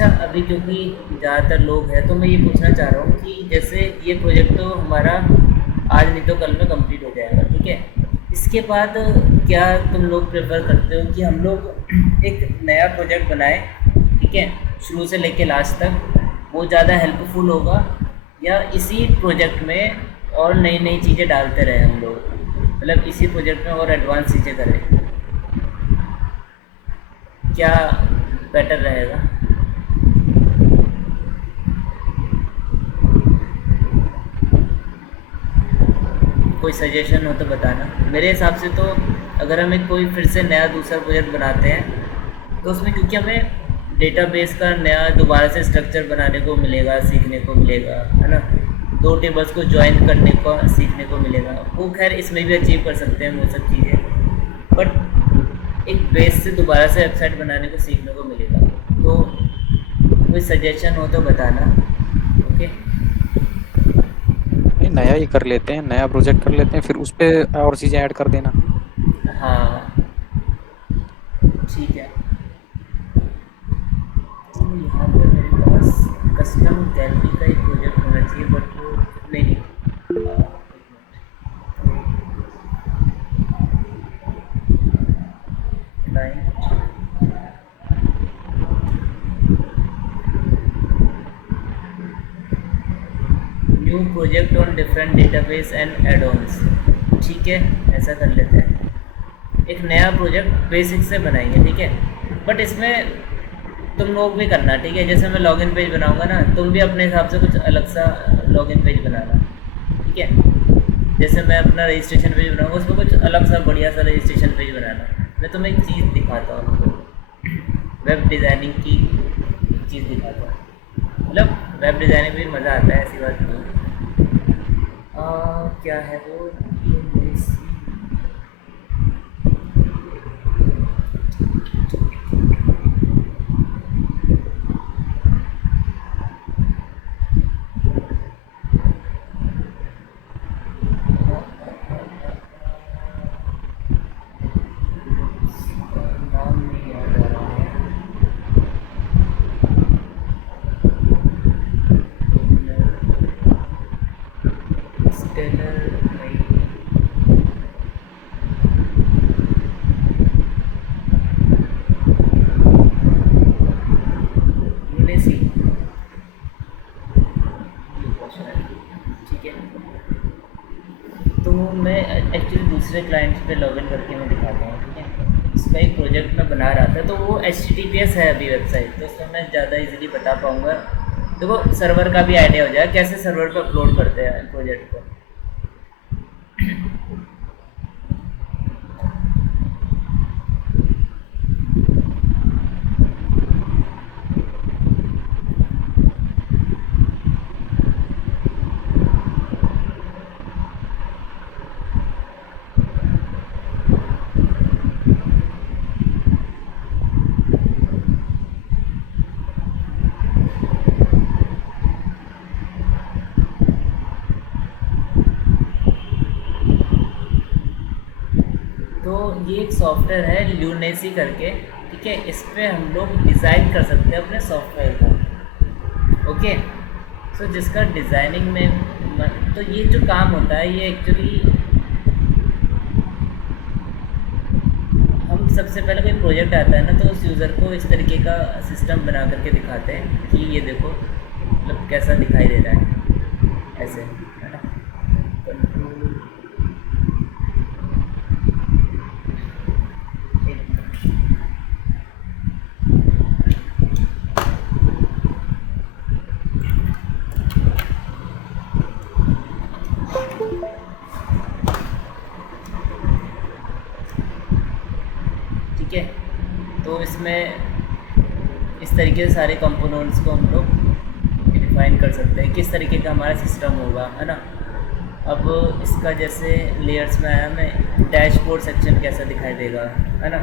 अच्छा, अभी क्योंकि ज़्यादातर लोग हैं तो मैं ये पूछना चाह रहा हूँ कि जैसे ये प्रोजेक्ट तो हमारा आज नहीं तो कल में कंप्लीट हो जाएगा, ठीक है। इसके बाद क्या तुम लोग प्रेफर करते हो कि हम लोग एक नया प्रोजेक्ट बनाएं, ठीक है, शुरू से लेके लास्ट तक, वो ज़्यादा हेल्पफुल होगा, या इसी प्रोजेक्ट में और नई नई चीज़ें डालते रहे हम लोग, मतलब इसी प्रोजेक्ट में और एडवांस चीज़ें करें, क्या बेटर रहेगा? कोई सजेशन हो तो बताना। मेरे हिसाब से तो अगर हम एक कोई फिर से नया दूसरा प्रोजेक्ट बनाते हैं तो उसमें क्योंकि हमें डेटाबेस का नया दोबारा से स्ट्रक्चर बनाने को मिलेगा, सीखने को मिलेगा, है ना, दो टेबल्स को ज्वाइन करने को सीखने को मिलेगा, वो खैर इसमें भी अचीव कर सकते हैं वो सब चीज़ें, बट एक बेस से दोबारा से वेबसाइट बनाने को सीखने को मिलेगा। तो कोई सजेशन हो तो बताना। ओके। नहीं, नया ही कर लेते हैं, नया प्रोजेक्ट कर लेते हैं, फिर उस पे और चीजें ऐड कर देना। हाँ, ठीक है। तो यहाँ पे मेरे पास कस्टम गैलरी का एक प्रोजेक्ट होना चाहिए, बट वो नहीं, client new project on different database and add-ons, ठीक है, ऐसा कर लेते हैं। एक नया प्रोजेक्ट बेसिक से बनाएंगे, ठीक है, बट इसमें तुम लोग भी करना, ठीक है, जैसे मैं लॉगिन पेज बनाऊंगा ना, तुम भी अपने हिसाब से कुछ अलग सा लॉगिन पेज बनाना, ठीक है। जैसे मैं अपना रजिस्ट्रेशन पेज बनाऊंगा, उसमें कुछ अलग सा बढ़िया सा रजिस्ट्रेशन पेज बनाना। मैं तुम्हें एक चीज़ दिखाता हूँ, वेब डिज़ाइनिंग की एक चीज़ दिखाता हूँ, मतलब वेब डिज़ाइनिंग में भी मज़ा आता है, ऐसी बात नहीं है। क्या है वो, नाम नहीं याद आ रहा है। स्टेलर नहीं, यूनेसी, ठीक है। तो मैं एक्चुअली दूसरे क्लाइंट्स पे लॉगिन करके मैं दिखाता हूँ, ठीक है। इसका एक प्रोजेक्ट मैं बना रहा था, तो वो HTTPS है अभी वेबसाइट, तो इसमें मैं ज़्यादा इजीली बता पाऊँगा। देखो, सर्वर का भी आइडिया हो जाए कैसे सर्वर पे अपलोड करते हैं प्रोजेक्ट को। तो ये एक सॉफ्टवेयर है ल्यूनेसी करके, ठीक है, इस पे हम लोग डिज़ाइन कर सकते हैं अपने सॉफ्टवेयर को। ओके। सो जिसका डिज़ाइनिंग में तो ये जो काम होता है ये एक्चुअली हम सबसे पहले कोई प्रोजेक्ट आता है ना, तो उस यूज़र को इस तरीके का सिस्टम बना करके दिखाते हैं कि ये देखो, मतलब कैसा दिखाई दे रहा है, ऐसे, है ना। कंट्रोल, ठीक है। तो इसमें इस तरीके से सारे कंपोनेंट्स को हम लोग डिफाइन कर सकते हैं, किस तरीके का हमारा सिस्टम होगा, है ना। अब इसका जैसे लेयर्स में आया, मैं डैशबोर्ड सेक्शन कैसा दिखाई देगा, है ना।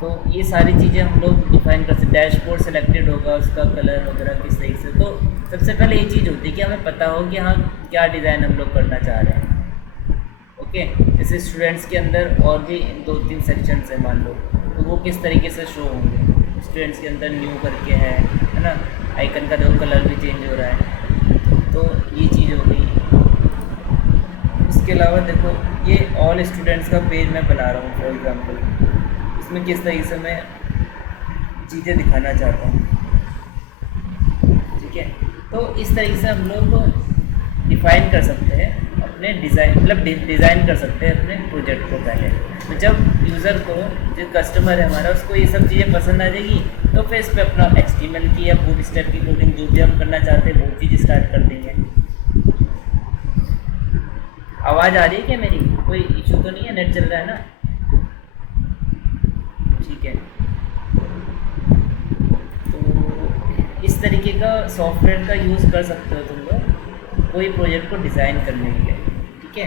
तो ये सारी चीज़ें हम लोग डिफाइन कर सकते। डैशबोर्ड सेलेक्टेड होगा, उसका कलर वगैरह किस तरीके से, तो सबसे पहले ये चीज़ होती है कि हमें पता हो कि हाँ क्या डिज़ाइन हम लोग करना चाह रहे हैं। ओके। जैसे स्टूडेंट्स के अंदर और भी 2-3 सेक्शंस हैं मान लो, तो वो किस तरीके से शो होंगे, स्टूडेंट्स के अंदर न्यू करके है ना, आइकन का देखो कलर भी चेंज हो रहा है, तो ये चीज़ हो गई। उसके अलावा देखो ये ऑल स्टूडेंट्स का पेज मैं बना रहा हूँ फॉर एग्जांपल, इसमें किस तरीके से मैं चीज़ें दिखाना चाहता हूँ, ठीक है। तो इस तरीके से हम लोग डिफाइन कर सकते हैं अपने डिज़ाइन, मतलब डिज़ाइन कर सकते हैं अपने प्रोजेक्ट को पहले। तो जब यूज़र को, जो कस्टमर है हमारा, उसको ये सब चीज़ें पसंद आ जाएगी, तो फिर इस पर अपना HTML की या बूटस्ट्रैप की कोडिंग जो भी हम करना चाहते हैं वो चीज़ स्टार्ट कर देंगे। आवाज़ आ रही है क्या मेरी? कोई इशू तो नहीं है? नेट चल रहा है ना? ठीक है। तो इस तरीके का सॉफ्टवेयर का यूज़ कर सकते हो तुम लोग कोई प्रोजेक्ट को डिज़ाइन करने के लिए, ठीक है।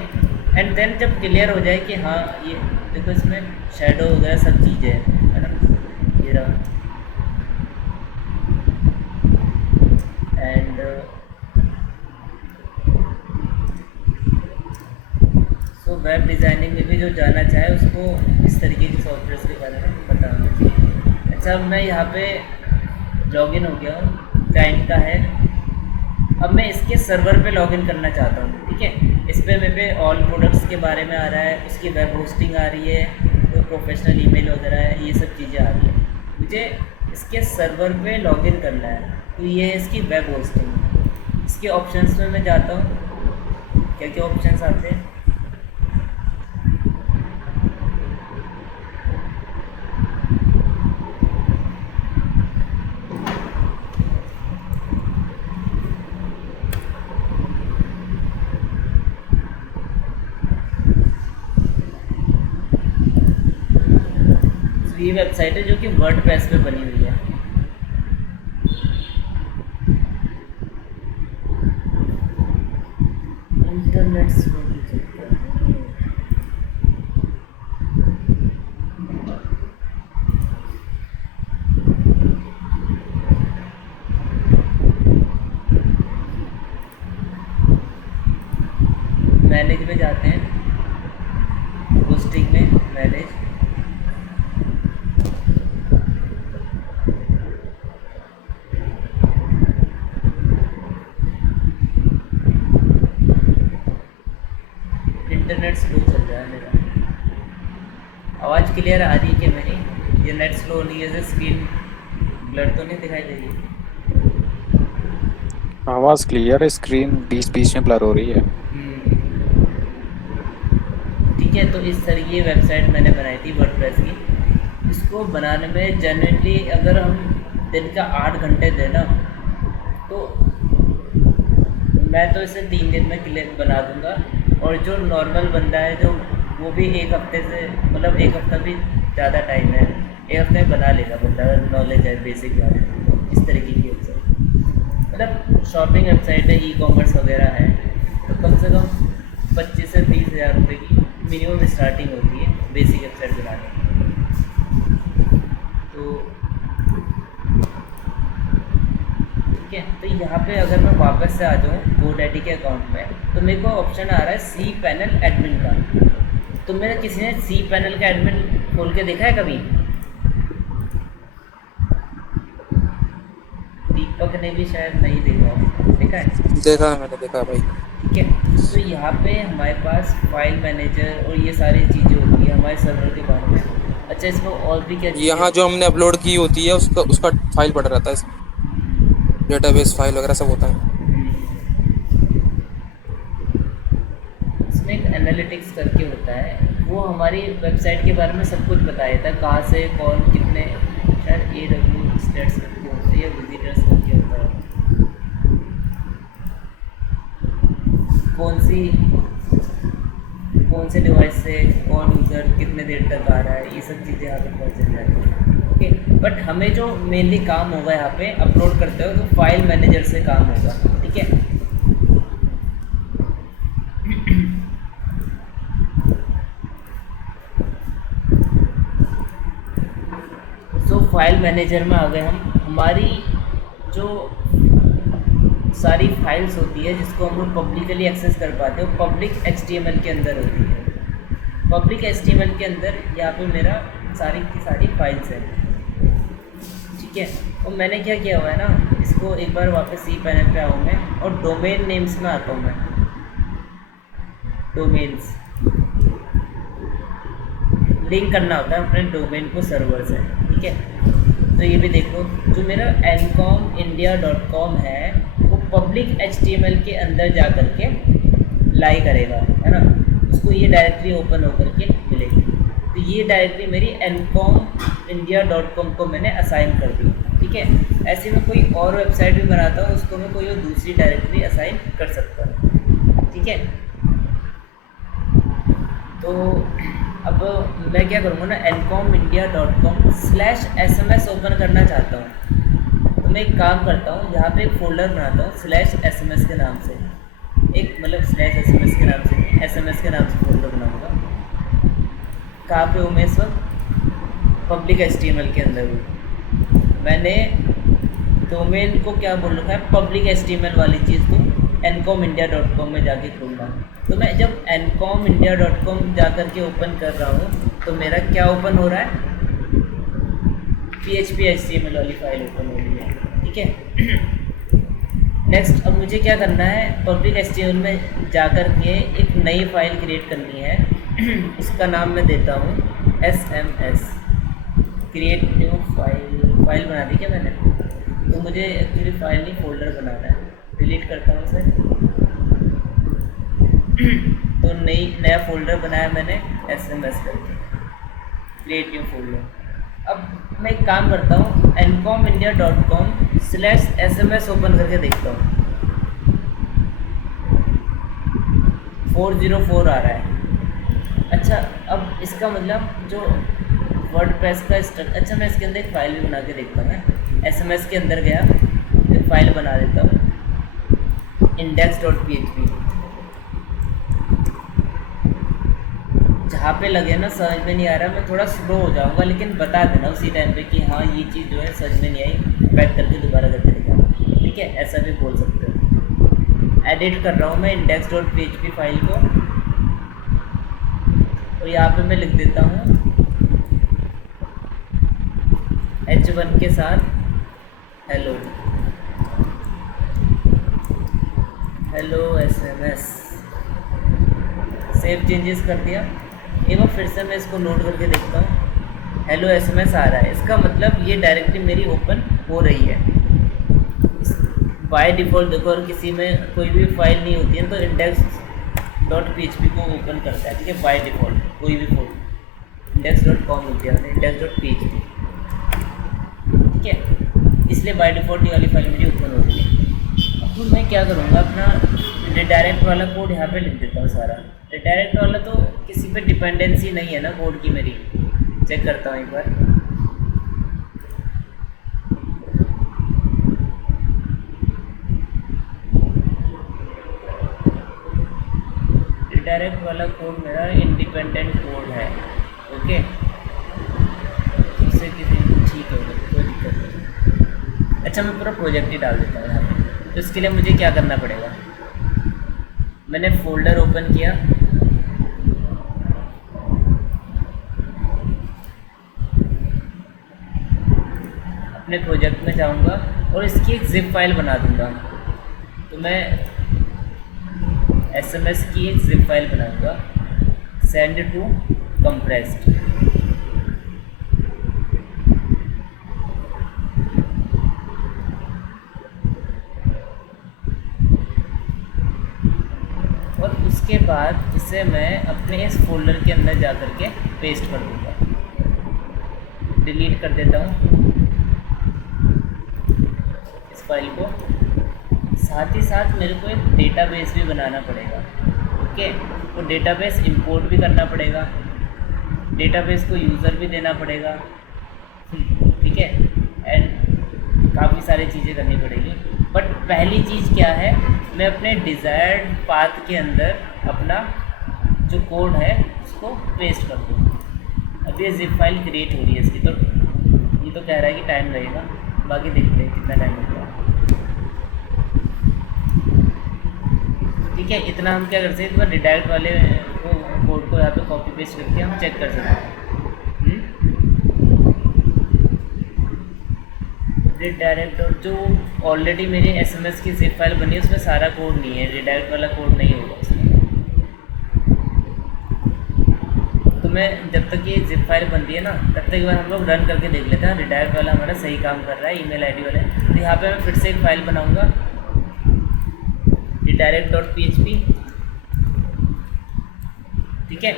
एंड देन जब क्लियर हो जाए कि हाँ ये देखो इसमें शेडो वगैरह सब चीज़ें है ना, ये रहा। एंड सो वेब डिज़ाइनिंग में भी जो जाना चाहे उसको इस तरीके के सॉफ्टवेयर के बारे में पता होना चाहिए। अच्छा, अब मैं यहाँ पे लॉगिन हो गया हूँ, क्लाइंट का है। अब मैं इसके सर्वर पे लॉगिन करना चाहता हूँ, ठीक है। इस पर मेरे पे ऑल प्रोडक्ट्स के बारे में आ रहा है, उसकी वेब होस्टिंग आ रही है, तो प्रोफेशनल ईमेल वगैरह है, ये सब चीज़ें आ रही है। मुझे इसके सर्वर पे लॉगिन करना है, तो ये है इसकी वेब होस्टिंग। इसके ऑप्शंस में मैं जाता हूँ, क्या क्या ऑप्शंस आते हैं। ये वेबसाइट है जो कि वर्डप्रेस पे बनी हुई है। इंटरनेट स्लो चलता है। मैनेज में जाते हैं, होस्टिंग में मैनेज, इंटरनेट स्लो चल रहा है मेरा। आवाज़ क्लियर आ रही है क्या मेरी? ये नेट स्लो हो रही है, स्क्रीन ब्लर तो नहीं दिखाई दे रही है? आवाज़ क्लियर है, स्क्रीन बीच बीच में ब्लर हो रही है। ठीक है। तो इस तरह की वेबसाइट मैंने बनाई थी वर्डप्रेस की। इसको बनाने में जनरली अगर हम दिन का 8 घंटे देना, तो मैं तो इसे 3 दिन में क्लियर बना दूंगा। और जो नॉर्मल बंदा है, जो वो भी 1 हफ्ते से, मतलब 1 हफ्ता भी ज़्यादा टाइम है, 1 हफ्ते में बना लेगा बंदा, अगर नॉलेज है बेसिक वाले। इस तरीके की वेबसाइट, मतलब शॉपिंग वेबसाइट है, ई-कॉमर्स वगैरह है, तो कम से कम 25 से 30 हज़ार रुपये की मिनिमम स्टार्टिंग होती है बेसिक वेबसाइट बनाने की। तो ठीक है। तो यहाँ पे अगर मैं वापस से आ जाऊँ GoDaddy के अकाउंट में, तो मेरे को ऑप्शन आ रहा है cPanel एडमिन का। तो मेरा किसी ने cPanel का एडमिन खोल के देखा है कभी? दीपक ने भी शायद नहीं देखा हो। देखा है? देखा है, मैंने देखा भाई। ठीक है। तो यहाँ पे हमारे पास फाइल मैनेजर और ये सारी चीज़ें होती है हमारे सर्वर के बारे में। अच्छा, इसमें और भी क्या चीज़ें? यहाँ जो हमने अपलोड की होती है उसका उसका फाइल पड़ा रहता है, इसमें डेटाबेस फाइल वगैरह सब होता है। इसमें एक एनालिटिक्स करके होता है, वो हमारी वेबसाइट के बारे में सब कुछ बता देता है, कहाँ से कौन कितने, शायद AW स्टेट्स करके होते हैं या विजिटर्स करके होता है, कौन से डिवाइस से कौन यूज़र कितने देर तक आ रहा है, ये सब चीज़ें यहाँ पे पता चल जाती है। ओके। बट हमें जो मेनली काम होगा यहाँ पे अपलोड करते हो, तो फाइल मैनेजर से काम होगा, ठीक है। तो फाइल मैनेजर में आ गए हम। हमारी जो सारी फाइल्स होती है जिसको हम लोग पब्लिकली एक्सेस कर पाते हो, पब्लिक HTML के अंदर होती है। पब्लिक HTML के अंदर यहाँ पे मेरा सारी की सारी फाइल्स हैं। ठीक है। और मैंने क्या किया हुआ है ना, इसको एक बार वापस सी पैनल पे आऊँ मैं और डोमेन नेम्स में आता हूँ मैं, डोमेन्स लिंक करना होता है अपने डोमेन को सर्वर से, ठीक है। तो ये भी देखो, जो मेरा ncom.india.com है वो पब्लिक HTML के अंदर जा कर के लाई करेगा, है ना, उसको ये डायरेक्टरी ओपन होकर के मिलेगी। तो ये डायरेक्टरी मेरी ncom.india.com को मैंने असाइन कर दी, ठीक है। ऐसे में कोई और वेबसाइट भी बनाता हूँ, उसको मैं कोई और दूसरी डायरेक्टरी असाइन कर सकता हूँ, ठीक है। तो अब मैं क्या करूँगा ना, ncom.india.com/sms ओपन करना चाहता हूँ। तो मैं एक काम करता हूँ, यहाँ पे एक फ़ोल्डर बनाता हूँ /sms के नाम से, एक मतलब /sms के नाम से, SMS के नाम से फ़ोल्डर बनाऊँगा। कहाँ पे हूँ मैं इस वक्त? पब्लिक HTML के अंदर हूँ। मैंने डोमेन को क्या बोल रखा है, पब्लिक HTML वाली चीज़ को ncom.india.com में जाके खोलना। तो मैं जब ncom.india.com जा कर के ओपन कर रहा हूँ तो मेरा क्या ओपन हो रहा है, PHP HTML वाली फाइल ओपन हो रही है, ठीक है। नेक्स्ट अब मुझे क्या करना है, पब्लिक HTML में जा कर के एक नई फाइल क्रिएट करनी है। उसका नाम मैं देता हूँ SMS, क्रिएट न्यू फाइल बना दी क्या मैंने? तो मुझे एक्चुअली फाइल नहीं, फोल्डर बनाना है। डिलीट करता हूँ सर। तो नया फोल्डर बनाया मैंने SMS करके, क्रिएट न्यू फोल्डर। अब मैं एक काम करता हूँ, ncom.india.com/SMS ओपन करके देखता हूँ। 404 आ रहा है। अच्छा, अब इसका मतलब जो वर्डप्रेस का अच्छा, मैं इसके अंदर एक फ़ाइल भी बना के देखता हूँ। SMS के अंदर गया, एक फ़ाइल बना देता हूँ index.php। जहाँ पे लगे ना समझ में नहीं आ रहा, मैं थोड़ा स्लो हो जाऊँगा, लेकिन बता देना उसी टाइम पे कि हाँ ये चीज़ जो है समझ में नहीं आई, बैक करके दोबारा करके दिखाना, ठीक है। ऐसा भी बोल सकते हो। एडिट कर रहा हूँ मैं index.php फाइल को, और यहाँ पे मैं लिख देता हूँ H1 के साथ हेलो SMS। सेव चेंजेस कर दिया। एक बार फिर से मैं इसको लोड करके देखता हूँ, हेलो SMS आ रहा है। इसका मतलब ये डायरेक्टली मेरी ओपन हो रही है बाय डिफ़ॉल्ट। देखो, और किसी में कोई भी फाइल नहीं होती है तो index.php को ओपन करता है, ठीक है, बाय डिफ़ॉल्ट कोई भी फोल्डर। index.com होती है, index.php, ठीक है। इसलिए बाय डिफ़ॉल्ट ये वाली फाइल मेरी ओपन हो रही है। अब तो मैं क्या करूँगा, अपना रिडायरेक्ट वाला कोड यहाँ पे लिख देता हूँ सारा। रिडायरेक्ट वाला तो किसी पे डिपेंडेंसी नहीं है ना कोड की मेरी। चेक करता हूँ एक बार। रिडायरेक्ट वाला कोड मेरा इंडिपेंडेंट कोड है, ओके। उससे किसी ठीक होगा, कोई दिक्कत नहीं। अच्छा, मैं पूरा प्रोजेक्ट ही डाल देता हूँ यहाँ पे। तो इसके लिए मुझे क्या करना पड़ेगा, मैंने फोल्डर ओपन किया, अपने प्रोजेक्ट में जाऊंगा और इसकी एक जिप फाइल बना दूंगा। तो मैं SMS की एक जिप फाइल बनाऊंगा, सेंड टू कंप्रेस्ड। और उसके बाद इसे मैं अपने इस फोल्डर के अंदर जा कर के पेस्ट कर दूंगा। डिलीट कर देता हूँ इस फाइल को। साथ ही साथ मेरे को एक डेटाबेस भी बनाना पड़ेगा, ओके। तो डेटाबेस इंपोर्ट भी करना पड़ेगा, डेटाबेस को यूज़र भी देना पड़ेगा, ठीक है। एंड काफ़ी सारी चीज़ें करनी पड़ेगी। बट पहली चीज़ क्या है, मैं अपने डिज़ायर्ड पाथ के अंदर अपना जो कोड है उसको पेस्ट कर दूँ। अब ये जिप फाइल क्रिएट हो रही है इसकी, तो ये तो कह रहा है कि टाइम लगेगा, बाकी देखते हैं कितना टाइम लगता है, ठीक है। इतना हम क्या कर सकते हैं, इस बार रिडायरेक्ट वाले कोड को यहाँ पे कॉपी पेस्ट करके हम चेक कर सकते हैं। रिडायरेक्ट और जो ऑलरेडी मेरी एसएमएस की जिप फाइल बनी है उसमें सारा कोड नहीं है, रिडायरेक्ट वाला कोड नहीं होगा उसमें। तो मैं जब तक ये जिप फाइल बन रही है ना तब तक एक बार हम लोग रन करके देख लेते हैं रिडायरेक्ट वाला हमारा सही काम कर रहा है ईमेल आईडी वाले। तो यहाँ पे मैं फिर से एक फाइल बनाऊँगा redirect.php, ठीक है।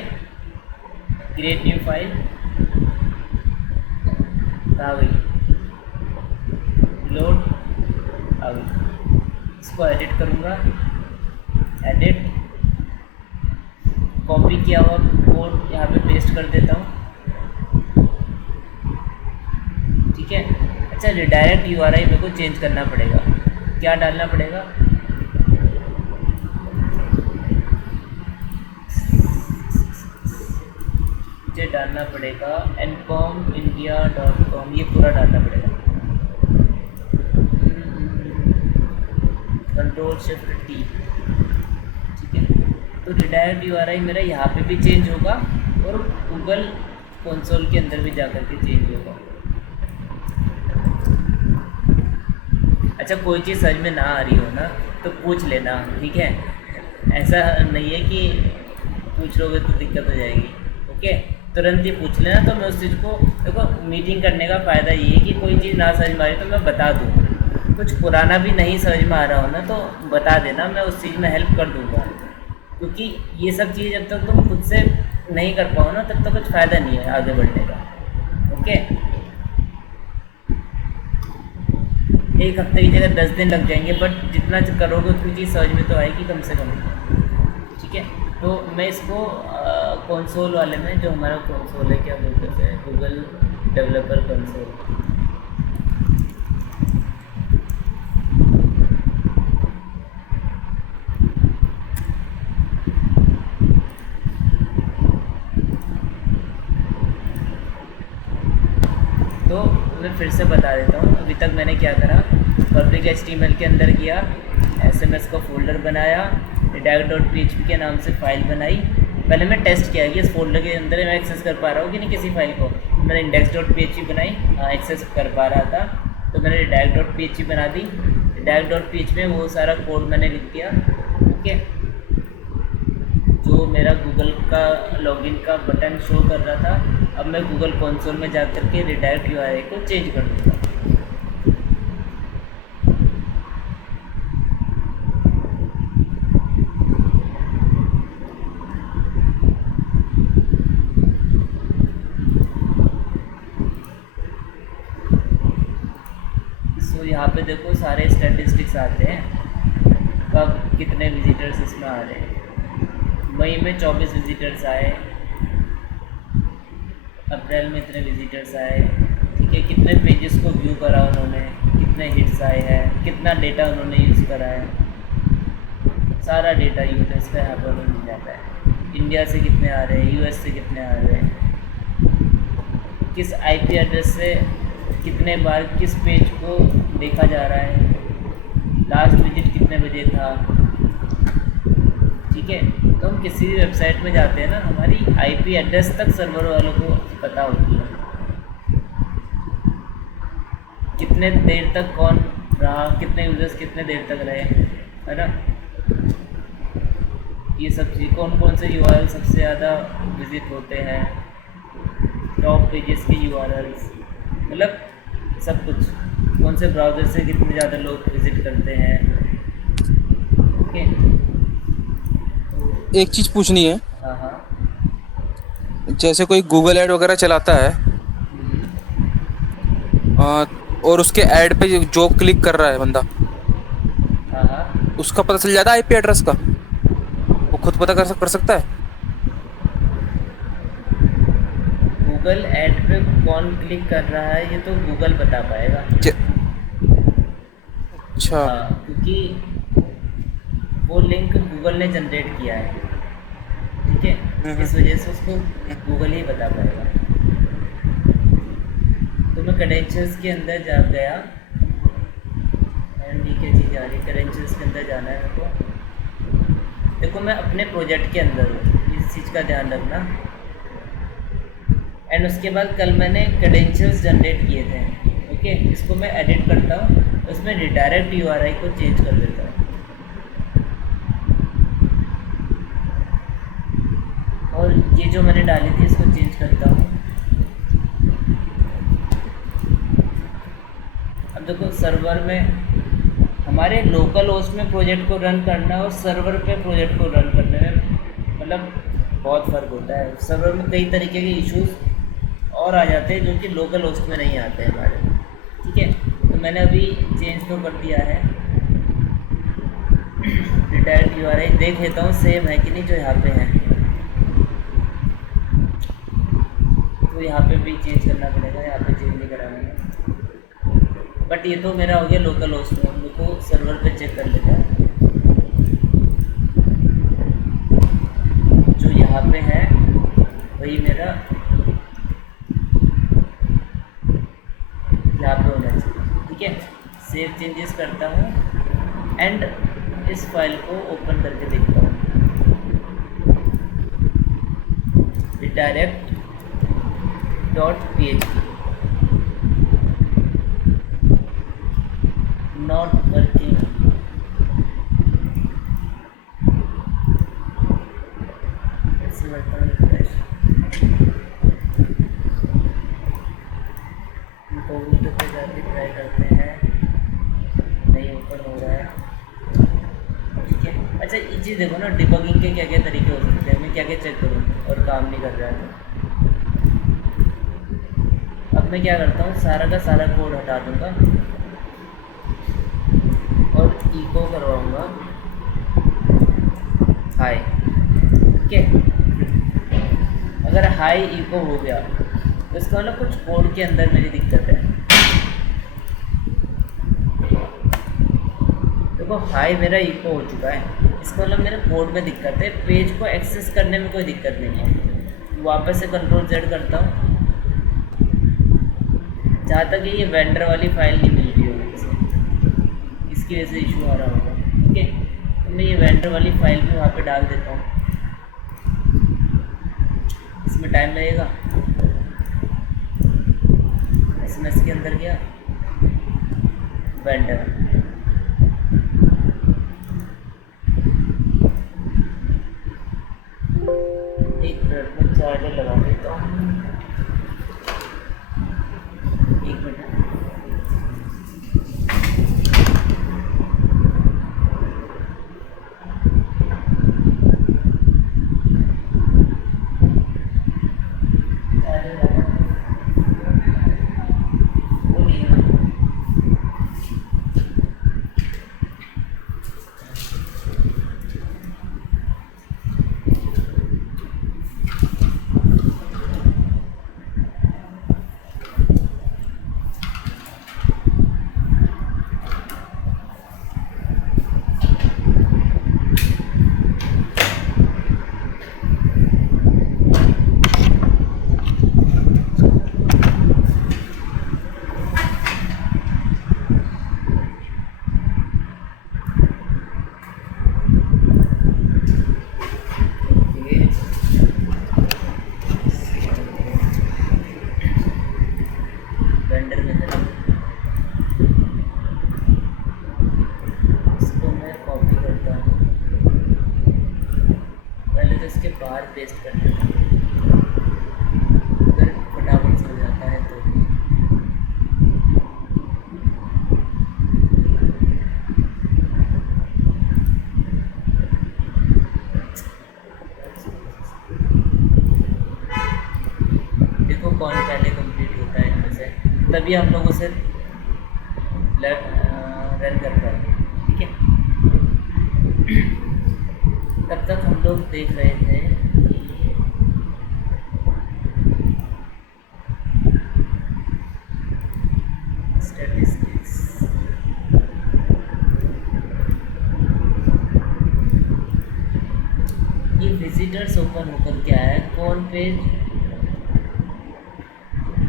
क्रिएट न्यू फाइल, आ गई, लोड आ गई। इसको एडिट करूँगा, एडिट, कॉपी किया हुआ कोड यहाँ पे पेस्ट कर देता हूँ, ठीक है। अच्छा, रिडायरेक्ट यूआरआई मेरे को चेंज करना पड़ेगा। क्या डालना पड़ेगा? मुझे डालना पड़ेगा ncom.india.com, ये पूरा डालना पड़ेगा। Ctrl+Shift+T, ठीक है। तो रिडायरेक्ट यूआरआई मेरा यहाँ पे भी चेंज होगा और गूगल कंसोल के अंदर भी जाकर के चेंज होगा। अच्छा, कोई चीज़ समझ में ना आ रही हो ना तो पूछ लेना, ठीक है। ऐसा नहीं है कि पूछ लोगे तो दिक्कत हो जाएगी, ओके। तुरंत ही पूछ लेना। तो मैं उस चीज़ को, देखो मीटिंग करने का फ़ायदा ये है कि कोई चीज़ ना समझ में आ रही तो मैं बता दूँ। कुछ पुराना भी नहीं समझ में आ रहा हो ना तो बता देना, मैं उस चीज़ में हेल्प कर दूँगा। क्योंकि ये सब चीज़ जब तक तुम खुद से नहीं कर पाओ ना तब तक कुछ फ़ायदा नहीं है आगे बढ़ने का, ओके। एक हफ्ते की जगह 10 दिन लग जाएंगे, बट जितना करोगे उतनी चीज़ समझ में तो आएगी कम से कम, ठीक है। तो मैं इसको कंसोल वाले में, जो हमारा कंसोल है, क्या बोलते हैं, गूगल डेवलपर कंसोल, तो मैं फिर से बता देता हूँ। अभी तक मैंने क्या करा, पब्लिक HTML के अंदर किया, SMS का फोल्डर बनाया, redact.php के नाम से फाइल बनाई। पहले मैं टेस्ट किया कि इस फोल्डर के अंदर मैं एक्सेस कर पा रहा हूँ कि नहीं किसी फाइल को। मैंने index.php बनाई, हाँ एक्सेस कर पा रहा था, तो मैंने redact.php बना दी। redact.php में वो सारा कोड मैंने लिख दिया, ओके। जो मेरा गूगल का लॉगिन का बटन शो कर रहा था, अब मैं गूगल कंसोल में जा कर के रिडायरेक्ट यूआरआई को चेंज कर दूँगा। सो यहाँ पे देखो सारे स्टैटिस्टिक्स आते हैं, कब कितने विजिटर्स इसमें आ रहे हैं। मई में 24 विजिटर्स आए, अप्रैल में इतने विजिटर्स आए, ठीक है। कितने पेजेस को व्यू करा उन्होंने, कितने हिट्स आए हैं, कितना डेटा उन्होंने यूज़ करा है, सारा डेटा यूजर्स का यहाँ पर मिल जाता है। इंडिया से कितने आ रहे हैं, यूएस से कितने आ रहे हैं, किस आईपी एड्रेस से कितने बार किस पेज को देखा जा रहा है, लास्ट विजिट कितने बजे था, ठीक है। तो हम किसी भी वेबसाइट में जाते हैं ना, हमारी आईपी एड्रेस तक सर्वर वालों को पता होती है, कितने देर तक कौन रहा, कितने यूजर्स कितने देर तक रहे, है ना। ये सब चीज़, कौन कौन से यूआरएल सबसे ज़्यादा विजिट होते हैं, टॉप पेजेस के यूआरएल्स, मतलब सब कुछ, कौन से ब्राउज़र से कितने ज़्यादा लोग विजिट करते हैं, ओके। एक चीज पूछनी है, हाँ हाँ। जैसे कोई गूगल ऐड वगैरह चलाता है और उसके ऐड पे जो क्लिक कर रहा है बंदा, हाँ हाँ। उसका पता चल जाता है आईपी एड्रेस का, वो खुद पता कर सकता है। गूगल ऐड पे कौन क्लिक कर रहा है ये तो गूगल बता पाएगा। अच्छा। हाँ, क्योंकि वो लिंक गूगल ने जनरेट किया है, ठीक है। इस वजह से उसको गूगल ही बता पाएगा। तो मैं क्रेडेंशियल्स के अंदर जा गया, एंड ये क्या चीज़ आ रही है, क्रेडेंशियल्स के अंदर जाना है मेरे को। देखो मैं अपने प्रोजेक्ट के अंदर हूँ, इस चीज़ का ध्यान रखना। एंड उसके बाद कल मैंने क्रेडेंशियल्स जनरेट किए थे, ठीक है, इसको मैं एडिट करता हूँ, उसमें रिडायरेक्ट यूआरआई को चेंज कर देता हूँ, और ये जो मैंने डाली थी इसको चेंज करता हूँ। अब देखो सर्वर में हमारे लोकल होस्ट में प्रोजेक्ट को रन करना और सर्वर पे प्रोजेक्ट को रन करने में मतलब बहुत फ़र्क होता है। सर्वर में कई तरीके के इश्यूज और आ जाते हैं जो कि लोकल होस्ट में नहीं आते हैं हमारे, ठीक है। तो मैंने अभी चेंज तो कर दिया है, रिटायर्ड यूआरआई देख लेता हूँ सेम है कि नहीं जो यहाँ पे है, तो यहाँ पे भी चेंज करना पड़ेगा, यहाँ पे चेंज नहीं करा मैंने। बट ये तो मेरा हो गया लोकल होस्ट में, हम लोग को सर्वर पे चेक कर लेते हैं। जो यहाँ पे है वही मेरा यहाँ पे होना चाहिए, ठीक है। सेव चेंजेस करता हूँ एंड इस फाइल को ओपन करके देखता हूँ, redirect .php not working। ऐसे करता हूँ रिफ्रेश, कंप्यूटर पे जाके ट्राई करते हैं, नहीं ओपन हो रहा है, ठीक है। अच्छा ये चीज़ देखो ना, डिबगिंग के क्या क्या तरीके हो सकते हैं, मैं क्या क्या चेक करूँ और काम नहीं कर रहा है तो अब मैं क्या करता हूँ, सारा का सारा कोड हटा दूँगा और इको करवाऊँगा हाई, ठीक है। अगर हाई इको हो गया तो इसका मतलब कुछ कोड के अंदर मेरी दिक्कत है। देखो हाई मेरा इको हो चुका है, इसका मतलब मेरे कोड में दिक्कत है, पेज को एक्सेस करने में कोई दिक्कत नहीं है। वापस से कंट्रोल जेड करता हूँ, जहाँ तक ये वेंडर वाली फाइल नहीं मिल रही होगी किसी, इसकी वजह से इशू आ रहा होगा, ठीक है। तो मैं ये वेंडर वाली फाइल भी वहाँ पे डाल देता हूँ, इसमें टाइम लगेगा। एसएमएस के अंदर गया वेंडर, एक मिनट में चार्जर लगा देता हूँ, एक मिनट। बाहर पेस्ट कर देता हूँ, अगर फटाफट से हो जाता है तो। देखो कौन पहले कंप्लीट होता है इनमें से, तभी हम लोग उसे रन कर पाएंगे, ठीक है। तब तक हम लोग देख रहे थे स्टैटिस्टिक्स, ये विजिटर्स ओपन होकर क्या है, कौन पेज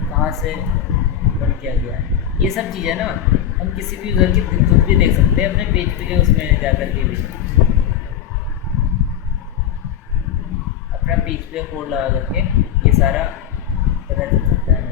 कहाँ से ओपन किया गया है, ये सब चीज़ें ना हम किसी भी यूज़र की खुद भी देख सकते हैं अपने पेज पे, उसमें जाकर के भी अपना पेज पे कोड लगा करके ये सारा पता चल सकता है।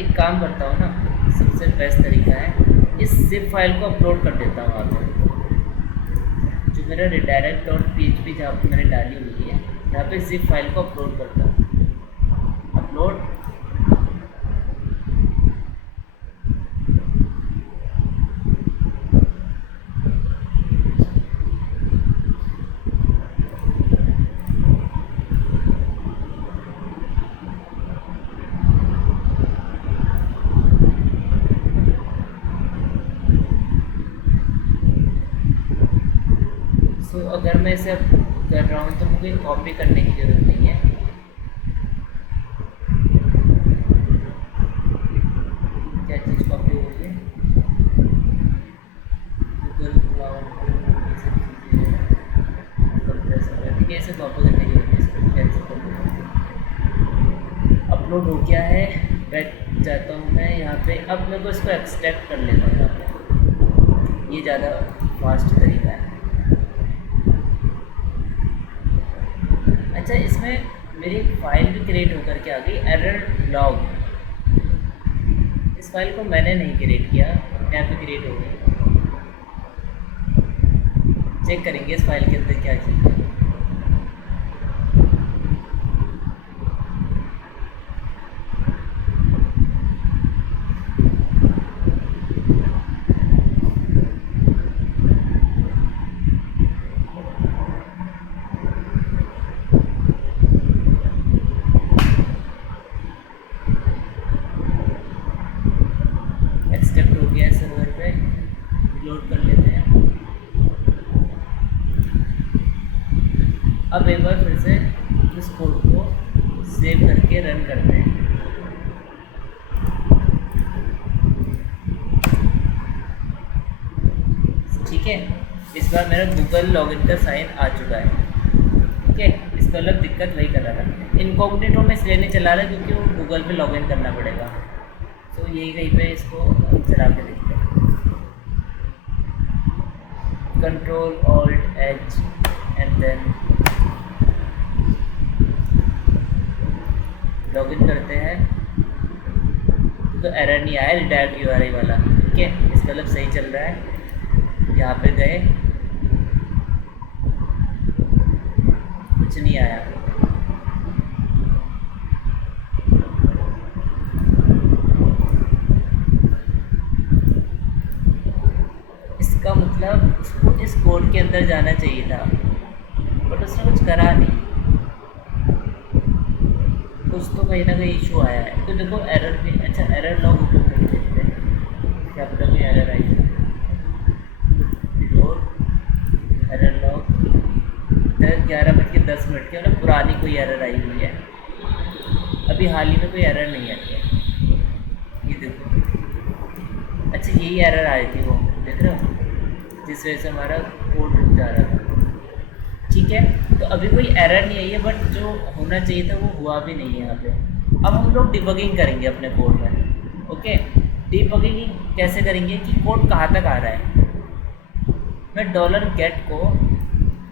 एक काम करता हूँ ना, सबसे बेस्ट तरीका है, इस जिप फाइल को अपलोड कर देता हूँ वहाँ पे, जो मेरा रिडायरेक्ट डॉट PHP जहाँ पर मैंने डाली हुई है, यहाँ पे जिप फाइल को अपलोड करता हूँ। अपलोड, अगर मैं इसे अब कर रहा हूँ तो मुझे कॉपी करने की ज़रूरत नहीं है। क्या चीज़ कॉपी हो रही है? गूगल क्लाउड, ये सब चीज़ें कंप्रेसर है, ठीक है, इसे कॉपी करने की ज़रूरत है, इसको कैंसिल कर देता हूँ। अपलोड हो गया है, बैठ जाता हूँ मैं यहाँ पे। अब मेरे को इसको एक्सट्रैक्ट कर लेता हूँ यहाँ पे, ये ज़्यादा फास्ट तरीका है। अच्छा, इसमें मेरी फाइल भी क्रिएट होकर के आ गई, एरर लॉग। इस फाइल को मैंने नहीं क्रिएट किया, अपने आप ही क्रिएट हो गई। चेक करेंगे इस फाइल के अंदर क्या चीज़ है। एक्सेप्ट हो गया सर्वर पे, लोड कर लेते हैं। अब एक बार फिर से इस कोड को सेव करके रन करते हैं। ठीक है, इस बार मेरा गूगल लॉगिन का साइन आ चुका है। ठीक है, इसका मतलब दिक्कत वही कर रहा था। इनकॉग्निटो में इसलिए नहीं चला रहा क्योंकि वो गूगल पे लॉगिन करना पड़ेगा। तो यही कहीं पे इसको चला के देखते हैं। Control alt H and then login करते हैं। तो एरर नहीं आया, रिडायरेक्ट URI वाला। ठीक है, इसका मतलब सही चल रहा है। यहाँ पे गए, कुछ नहीं आया। इसका मतलब उसको इस कोड के अंदर जाना चाहिए था, बट उसने कुछ करा नहीं। कुछ तो कहीं ना कहीं इशू आया है। तो देखो एरर भी, अच्छा एरर लॉग ओपन करके देखते हैं, क्या पता कोई एरर आई। एरर लॉग 11:10 के, मतलब पुरानी कोई एरर आई हुई है, अभी हाल ही में कोई एरर नहीं आई है। ये देखो, अच्छा यही एरर आई थी, वो देख रहे हो, जिस वजह से हमारा कोड रुक जा रहा था। ठीक है, तो अभी कोई एरर नहीं आई है, बट जो होना चाहिए था वो हुआ भी नहीं है यहाँ पे। अब हम लोग डिबगिंग करेंगे अपने कोड में। ओके, डिबगिंग कैसे करेंगे कि कोड कहाँ तक आ रहा है। मैं $get को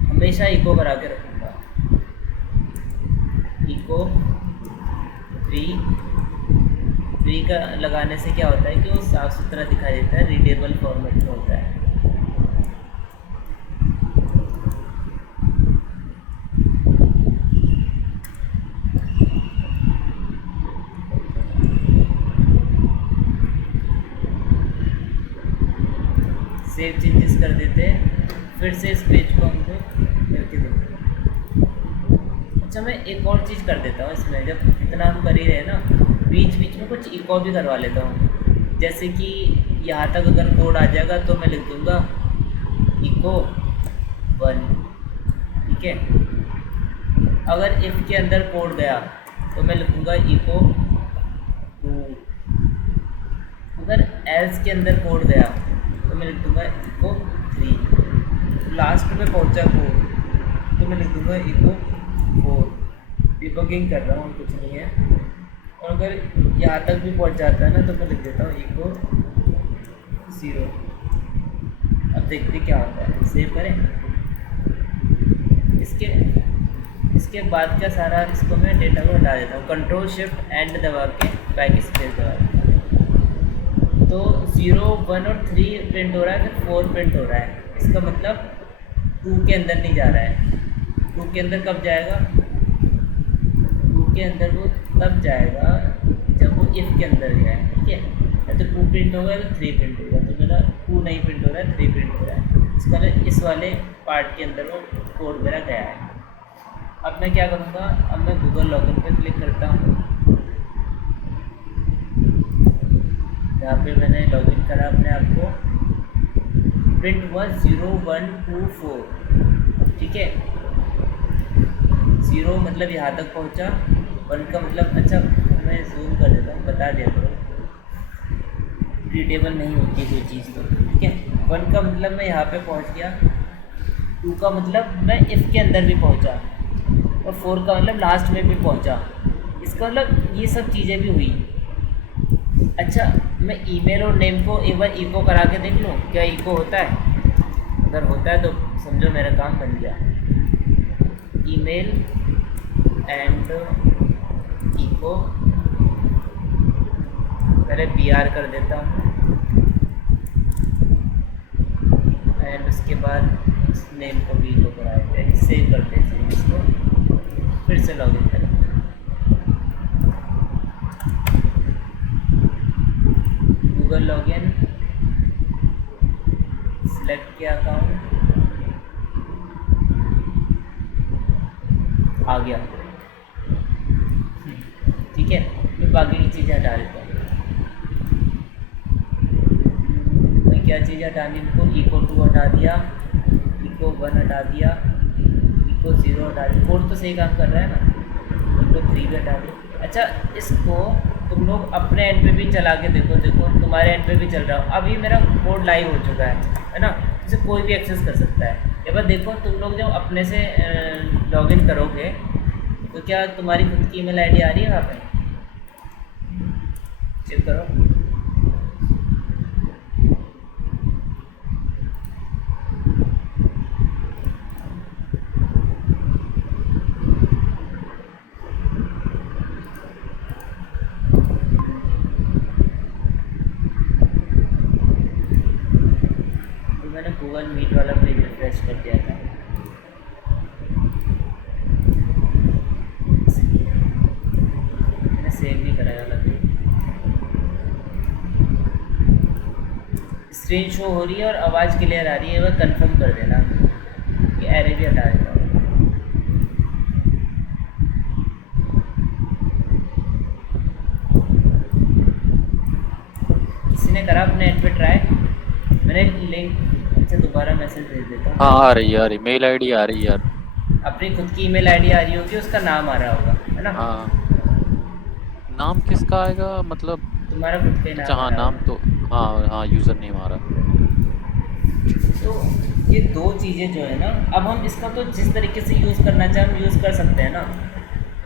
हमेशा इको करा के रखूँगा। इको फ्री का लगाने से क्या होता है कि वो साफ़ सुथरा दिखाई देता है, रीडेबल फॉर्मेट में होता है। सेव चेंजेस कर देते हैं, फिर से इस पेज को हमको करके देखते हैं। अच्छा, मैं एक और चीज़ कर देता हूँ इसमें, जब इतना हम कर ही रहे ना, बीच बीच में कुछ इको भी करवा लेता हूँ। जैसे कि यहाँ तक अगर कोड आ जाएगा तो मैं लिख दूँगा इको 1। ठीक है, अगर इफ़ के अंदर कोड गया तो मैं लिखूँगा इको 2। अगर एल्स के अंदर कोड गया तो मैं लिख दूँगा इको 3। लास्ट में पहुँचा कोड तो मैं लिख दूँगा इको 4। डिबगिंग कर रहा हूँ, कुछ नहीं है। और अगर यहाँ तक भी पहुँच जाता है ना तो मैं लिख देता हूँ इको 0। अब देखते क्या होता है, सेव करें। इसके बाद का सारा इसको मैं डेटा को हटा देता हूँ, कंट्रोल शिफ्ट एंड दबा के बैक स्पेस दबा देता हूँ। 0 1 और 3 प्रिंट हो रहा है, फिर 4 प्रिंट हो रहा है। इसका मतलब 2 के अंदर नहीं जा रहा है। 2 के अंदर कब जाएगा? 2 के अंदर वो तब जाएगा जब वो इफ़ के अंदर गया है, ठीक है। या तो 2 प्रिंट होगा या तो 3 प्रिंट होगा। तो मेरा 2 नहीं प्रिंट हो रहा है, 3 प्रिंट हो रहा है। इसका मतलब इस वाले पार्ट के अंदर वो कोड मेरा गया है। अब मैं क्या करूँगा, अब मैं गूगल लॉगिन पे क्लिक करता हूँ। यहाँ पे मैंने लॉगिन करा अपने आप को। प्रिंट हुआ 0 1 2 4, ठीक है। 0 मतलब यहाँ तक पहुँचा, 1 का मतलब, अच्छा मैं जूम कर देता हूँ, बता दिया करो, रीडेबल नहीं होती कोई चीज़ तो, ठीक है। 1 का मतलब मैं यहाँ पे पहुँच गया, 2 का मतलब मैं इफ़ के अंदर भी पहुँचा, और 4 का मतलब लास्ट में भी पहुँचा। इसका मतलब ये सब चीज़ें भी हुई। अच्छा, मैं ईमेल और नेम को एक बार इको करा के देख लूँ, क्या इको होता है? अगर होता है तो समझो मेरा काम बन गया। ईमेल एंड इको, पहले BR कर देता हूँ, एंड उसके बाद इस नेम को भी इको करा देते हैं, सेव करते हैं इसको, फिर से लॉगिन करें। गूगल लॉगिन, सिलेक्ट किया अकाउंट, आ गया, ठीक है। मैं बाकी की चीज़ें हटा देता हूँ। मैं क्या चीज़ हटानी, इनको इको 2 हटा दिया, इको 1 हटा दिया, इको 0 हटा दिया। कोड तो सही काम कर रहा है ना, इको 3 भी हटा दिया। अच्छा, इसको तुम लोग अपने एंड पे भी चला के देखो, तुम्हारे एंड पे भी चल रहा हो। अभी मेरा कोड लाइव हो चुका है ना, इसे कोई भी एक्सेस कर सकता है। एक बार देखो, तुम लोग जब अपने से लॉगिन करोगे तो क्या तुम्हारी खुद की ईमेल आईडी आ रही है वहाँ पे? चेक करो। तो मैंने गूगल मीट वाला पेज रिफ्रेश कर दिया था। मैंने सेव नहीं कराया वाला पेज। स्क्रीन शो हो रही है और आवाज़ क्लियर आ रही है, वह कंफर्म कर देना। ये एरे भी हटा देता हूँ। किसी ने करा अपने एंड पे ट्राई? मैंने लिंक, अच्छा दोबारा मैसेज भेज देता हूँ। हाँ, आ रही मेल आईडी आ रही यार। अपनी खुद की ईमेल आईडी आ रही होगी, उसका नाम आ रहा होगा, है ना? हाँ, नाम किसका आएगा मतलब? तुम्हारा खुद का ही अच्छा नाम आ हाँ, रहा नाम होगा। तो हाँ, यूज़र नेम आ रहा। तो ये दो चीज़ें जो है ना, अब हम इसका तो जिस तरीके से यूज़ करना चाहें हम यूज़ कर सकते हैं ना।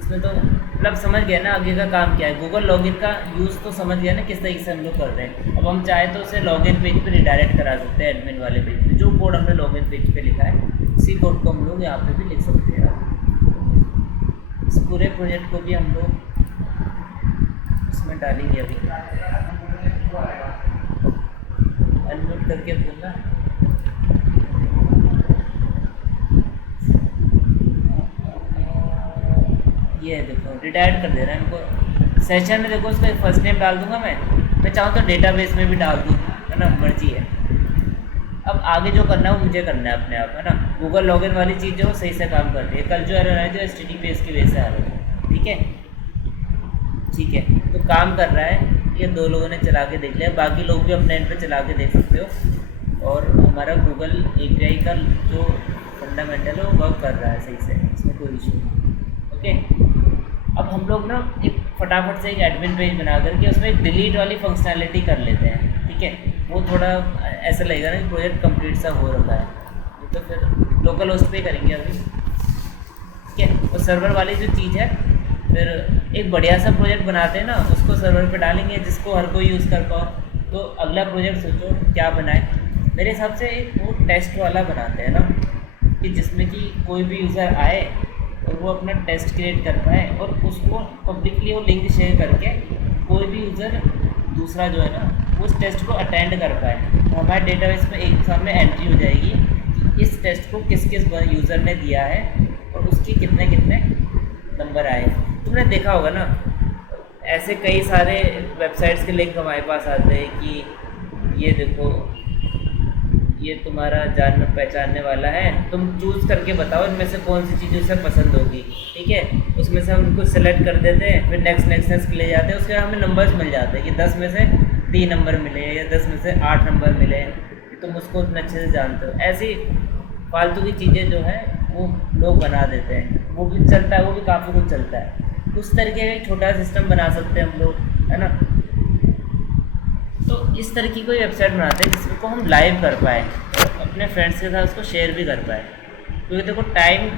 इसमें तो मतलब समझ गया ना आगे का काम क्या है। गूगल लॉगिन का यूज़ तो समझ गया ना किस तरीके से हम लोग कर रहे हैं। अब हम चाहे तो उसे लॉगिन पेज पे रिडायरेक्ट करा सकते हैं, एडमिन वाले पेज पे। जो कोड हमने लॉगिन पेज पे लिखा है उसी कोड को हम लोग यहाँ पे भी लिख सकते हैं। इस पूरे प्रोजेक्ट को भी हम लोग इसमें डालेंगे। अभी अनम्यूट करके बोलना। ये देखो रिटायर्ड कर दे रहा है इनको। सेशन में देखो उसका फर्स्ट नेम डाल दूंगा मैं चाहूँ तो डेटाबेस में भी डाल दूँ, है ना, मर्जी है। अब आगे जो करना है वो मुझे करना है अपने आप, है ना। गूगल लॉगिन वाली चीज़ जो सही से काम कर रही है। कल जो एरर है जो HTTPS की वजह से आ रहा है, ठीक है ठीक है। तो काम कर रहा है, ये दो लोगों ने चला के देख लिया, बाकी लोग भी अपने एंड पे चला के देख सकते हो। और हमारा गूगल API का जो फंडामेंटल है वो वर्क कर रहा है सही से, इसमें कोई इशू नहीं। ओके, अब हम लोग ना एक फटाफट से एक एडमिन पेज बना करके उसमें एक डिलीट वाली फंक्शनैलिटी कर लेते हैं, ठीक है। वो थोड़ा ऐसा लगेगा ना कि प्रोजेक्ट कंप्लीट सा हो रखा है। तो फिर लोकल होस्ट पे करेंगे अभी, ठीक है। और सर्वर वाली जो चीज़ है, फिर एक बढ़िया सा प्रोजेक्ट बनाते हैं ना, उसको सर्वर पे डालेंगे जिसको हर कोई यूज़ कर पाओ। तो अगला प्रोजेक्ट सोचो क्या बनाए। मेरे हिसाब से एक वो टेस्ट वाला बनाते हैं ना, कि जिसमें कि कोई भी यूज़र आए और वो अपना टेस्ट क्रिएट कर पाए और उसको पब्लिकली वो लिंक शेयर करके कोई भी यूज़र दूसरा जो है ना उस टेस्ट को अटेंड कर पाए। तो हमारे डेटाबेस में एक सामने एंट्री हो जाएगी कि इस टेस्ट को किस किस यूज़र ने दिया है और उसके कितने कितने नंबर आए। तुमने देखा होगा ना, ऐसे कई सारे वेबसाइट्स के लिंक हमारे पास आते हैं कि ये देखो ये तुम्हारा जानने पहचानने वाला है, तुम चूज़ करके बताओ इनमें से कौन सी चीज़ उसे पसंद होगी। ठीक है, उसमें से हम उनको सेलेक्ट कर देते हैं, फिर नेक्स्ट नेक्स्ट नेक्स्ट के ले जाते हैं। उसके बाद हमें नंबर्स मिल जाते हैं कि 10 में से 3 नंबर मिले या 10 में से 8 नंबर मिले, कि तुम उसको उतना अच्छे से जानते हो। ऐसी फालतू की चीज़ें जो है वो लोग बना देते हैं, वो भी चलता है, वो भी काफ़ी कुछ चलता है। उस तरीके का एक छोटा सिस्टम बना सकते हैं हम लोग, है ना। तो इस तरह की कोई वेबसाइट बनाते हैं जिसको हम लाइव कर पाए और अपने फ्रेंड्स के साथ उसको शेयर भी कर पाए। क्योंकि देखो टाइम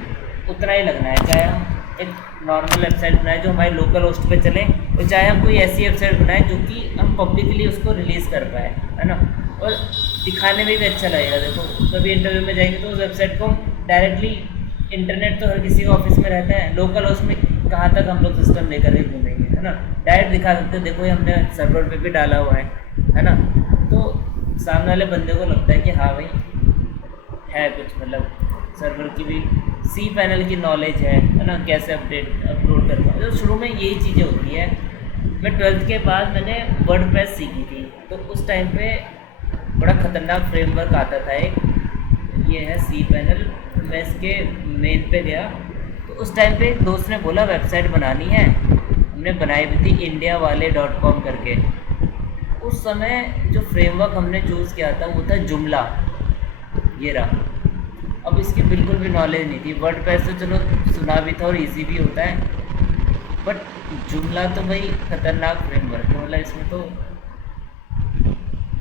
उतना ही लगना है, चाहे हम एक नॉर्मल वेबसाइट बनाए जो हमारे लोकल होस्ट पे चले, और चाहे हम कोई ऐसी वेबसाइट बनाए जो कि हम पब्लिकली उसको रिलीज़ कर पाए, है ना। और दिखाने में भी अच्छा लगेगा। देखो कभी इंटरव्यू में जाएंगे तो उस वेबसाइट को डायरेक्टली, इंटरनेट तो हर किसी के ऑफिस में रहता है, लोकल होस्ट में कहाँ तक हम लोग सिस्टम लेकर के घूमेंगे, है ना। डायरेक्ट दिखा सकते हैं, देखो ये हमने सर्वर पे भी डाला हुआ है ना। तो सामने वाले बंदे को लगता है कि हाँ भाई है कुछ, मतलब सर्वर की भी सी पैनल की नॉलेज है ना, कैसे अपलोड करना है। तो शुरू में यही चीज़ें होती है। मैं 12th के बाद मैंने वर्डप्रेस सीखी थी, तो उस टाइम पे बड़ा ख़तरनाक फ्रेमवर्क आता था एक, ये है सी पैनल। मैं इसके मेन पे गया तो उस टाइम पे एक दोस्त ने बोला वेबसाइट बनानी है, हमने बनाई भी थी indiawale.com करके। उस समय जो फ्रेमवर्क हमने चूज़ किया था वो था जुमला, ये रहा। अब इसकी बिल्कुल भी नॉलेज नहीं थी। वर्डप्रेस तो चलो सुना भी था और इजी भी होता है, बट जुमला तो भाई ख़तरनाक फ्रेमवर्क है। मतलब इसमें तो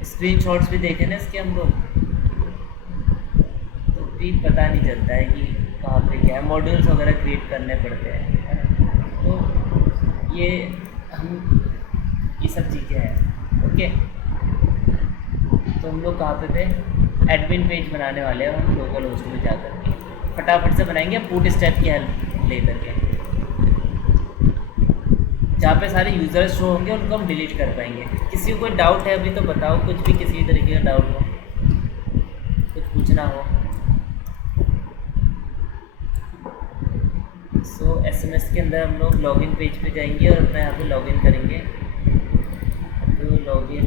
स्क्रीनशॉट्स भी देखे ना इसके हम लोग, तो भी पता नहीं चलता है कि कहाँ पे क्या है। मॉड्यूल्स वगैरह क्रिएट करने पड़ते हैं, है ना। तो ये सब चीज़ें हैं। ओके, तो हम लोग कहाँ पे थे, एडमिन पेज बनाने वाले हैं हम लोकल होस्ट में जा कर के। फटाफट से बनाएंगे बूट स्टेप की हेल्प ले करके, जहाँ पे सारे यूज़र्स शो होंगे उनको हम डिलीट कर पाएंगे। किसी को कोई डाउट है अभी तो बताओ, कुछ भी किसी तरीके का डाउट हो, कुछ पूछना हो। सो SMS के अंदर हम लोग लॉगिन पेज पे जाएंगे और अपना यहाँ पे लॉगिन करेंगे। तो लॉगिन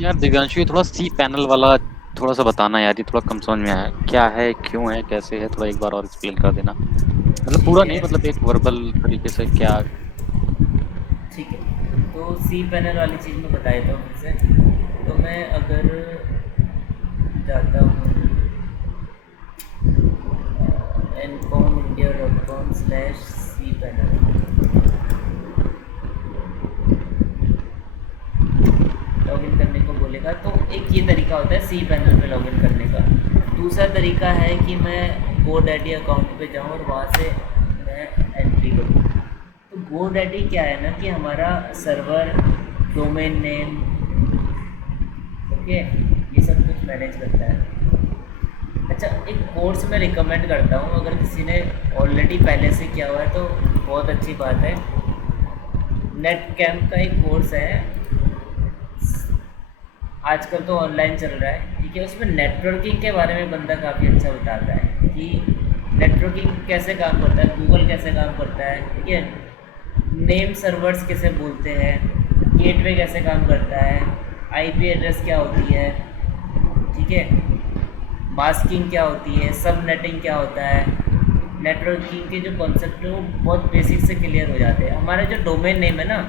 यार दिव्यांशु, ये थोड़ा सी पैनल वाला थोड़ा सा बताना यार, ये थोड़ा कम समझ में आया। क्या है, क्यों है, कैसे है, थोड़ा एक बार और एक्सप्लेन कर देना। मतलब पूरा नहीं, मतलब एक वर्बल तरीके से क्या। ठीक है, तो सी पैनल वाली चीज़ मैं बता देता हूँ फिर से। तो मैं अगर जाता हूँ ncom.india.com/cpanel, लॉगिन करने को बोलेगा। तो एक ये तरीका होता है सी पैनल पे लॉगिन करने का। दूसरा तरीका है कि मैं GoDaddy अकाउंट पे जाऊँ और वहाँ से मैं एंट्री करूँ। तो GoDaddy क्या है ना कि हमारा सर्वर, डोमेन नेम, ओके, ये सब कुछ मैनेज करता है। अच्छा, एक कोर्स मैं रिकमेंड करता हूँ, अगर किसी ने ऑलरेडी पहले से किया हुआ है तो बहुत अच्छी बात है। नेटकैम्प का एक कोर्स है, आजकल तो ऑनलाइन चल रहा है, ठीक है। उसमें नेटवर्किंग के बारे में बंदा काफ़ी अच्छा बताता है कि नेटवर्किंग कैसे काम करता है, गूगल कैसे काम करता है, ठीक है। नेम सर्वर्स कैसे बोलते हैं, गेटवे कैसे काम करता है, IP एड्रेस क्या होती है, ठीक है, मास्किंग क्या होती है, सब नेटिंग क्या होता है। नेटवर्किंग के जो कॉन्सेप्ट है वो बहुत बेसिक से क्लियर हो जाते हैं। हमारा जो डोमेन नेम है ना,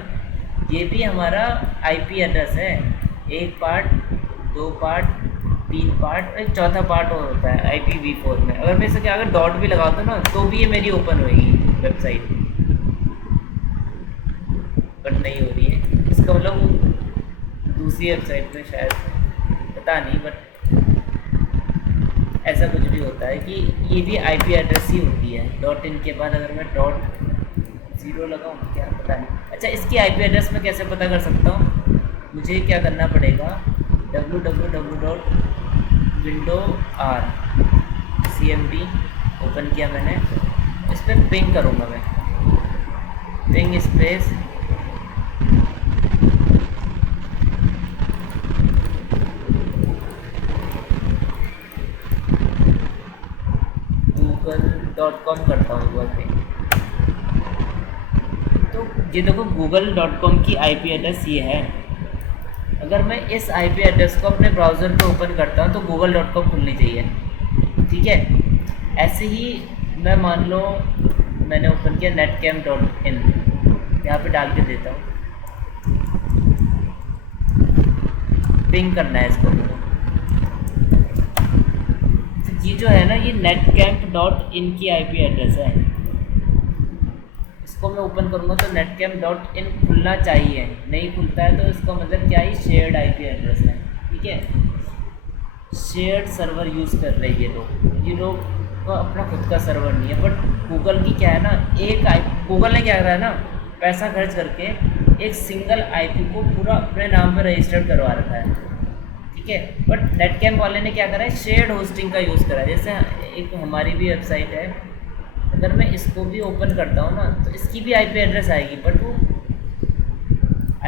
ये भी हमारा IP एड्रेस है। एक पार्ट, 2 पार्ट, 3 पार्ट और एक चौथा पार्ट और होता है IPv4 में। अगर मैं इसके आगे डॉट भी लगाता हूँ ना तो भी ये मेरी ओपन होएगी वेबसाइट, बट नहीं हो रही है। इसका मतलब दूसरी वेबसाइट में शायद, पता नहीं, बट ऐसा कुछ भी होता है कि ये भी IP एड्रेस ही होती है। .in के बाद अगर मैं .0 लगाऊँ, क्या पता नहीं। अच्छा, इसकी IP एड्रेस मैं कैसे पता कर सकता हूँ? मुझे क्या करना पड़ेगा, www.window.r CMD ओपन किया मैंने, इस पर पिंग करूँगा मैं, पिंग स्पेस .com करता हूँ एक बार पे। तो ये देखो google.com की IP एड्रेस ये है। अगर मैं इस IP एड्रेस को अपने ब्राउज़र पे ओपन करता हूँ तो google.com खुलनी चाहिए, ठीक है। ऐसे ही मैं मान लो मैंने ओपन किया netcam.in, यहाँ पे डाल के देता हूँ, पिंग करना है इसको। तो ये जो है ना, ये netcamp.in की IP एड्रेस है। इसको मैं ओपन करूँगा तो netcamp.in खुलना चाहिए, नहीं खुलता है तो इसका मतलब क्या है, शेयर्ड IP एड्रेस है, ठीक है। शेयर्ड सर्वर यूज़ कर रहे हैं ये लोग का अपना खुद का सर्वर नहीं है। बट गूगल की क्या है ना, गूगल ने क्या करा है ना, पैसा खर्च करके एक सिंगल IP को पूरा अपने नाम पर रजिस्टर्ड करवा रखा है, ठीक है। बट नेटकैम्प वाले ने क्या करा है, शेयर्ड होस्टिंग का यूज़ करा है। जैसे एक हमारी भी वेबसाइट है, अगर मैं इसको भी ओपन करता हूँ ना तो इसकी भी IP एड्रेस आएगी, बट वो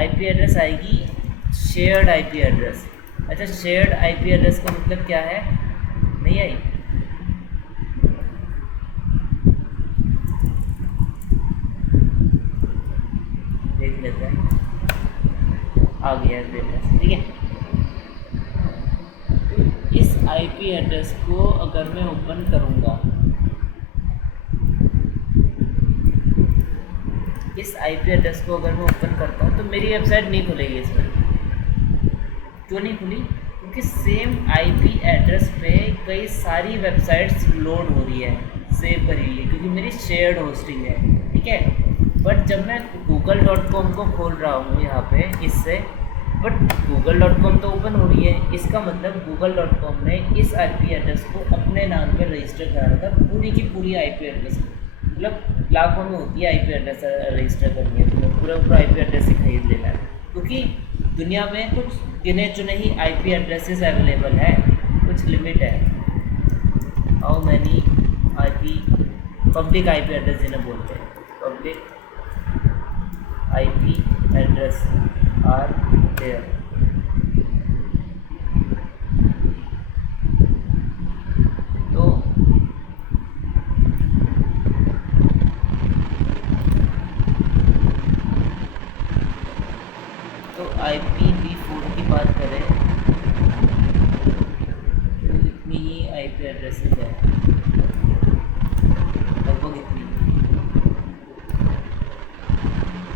IP एड्रेस आएगी शेयर्ड IP एड्रेस। अच्छा, शेयर्ड IP एड्रेस का मतलब क्या है, नहीं आई, देख लेते हैं, आ गया एड्रेस, ठीक है। तो इस IP एड्रेस को अगर मैं ओपन करूँगा, इस IP एड्रेस को अगर मैं ओपन करता हूँ तो मेरी वेबसाइट नहीं खुलेगी इसमें। क्यों नहीं खुली? क्योंकि सेम IP एड्रेस पे कई सारी वेबसाइट्स लोड हो रही है, सेव करी हुई है, क्योंकि मेरी शेयर्ड होस्टिंग है, ठीक है। बट जब मैं google.com को खोल रहा हूँ यहाँ पे इससे, बट google.com तो ओपन हो रही है, इसका मतलब google.com ने इस IP एड्रेस को अपने नाम पर रजिस्टर करा रखा, पूरी की पूरी IP एड्रेस, मतलब लाखों में होती है IP एड्रेस रजिस्टर करनी है, तो पूरा IP एड्रेस ही खरीद लेना है। क्योंकि दुनिया में कुछ गिने चुने ही IP एड्रेसेस अवेलेबल है, कुछ लिमिट है। How many IP, public IP address जिन्हें बोलते हैं, public IP address are there. तो IPv4 की बात करें तो इतनी ही IP एड्रेसेस है, लगभग इतनी।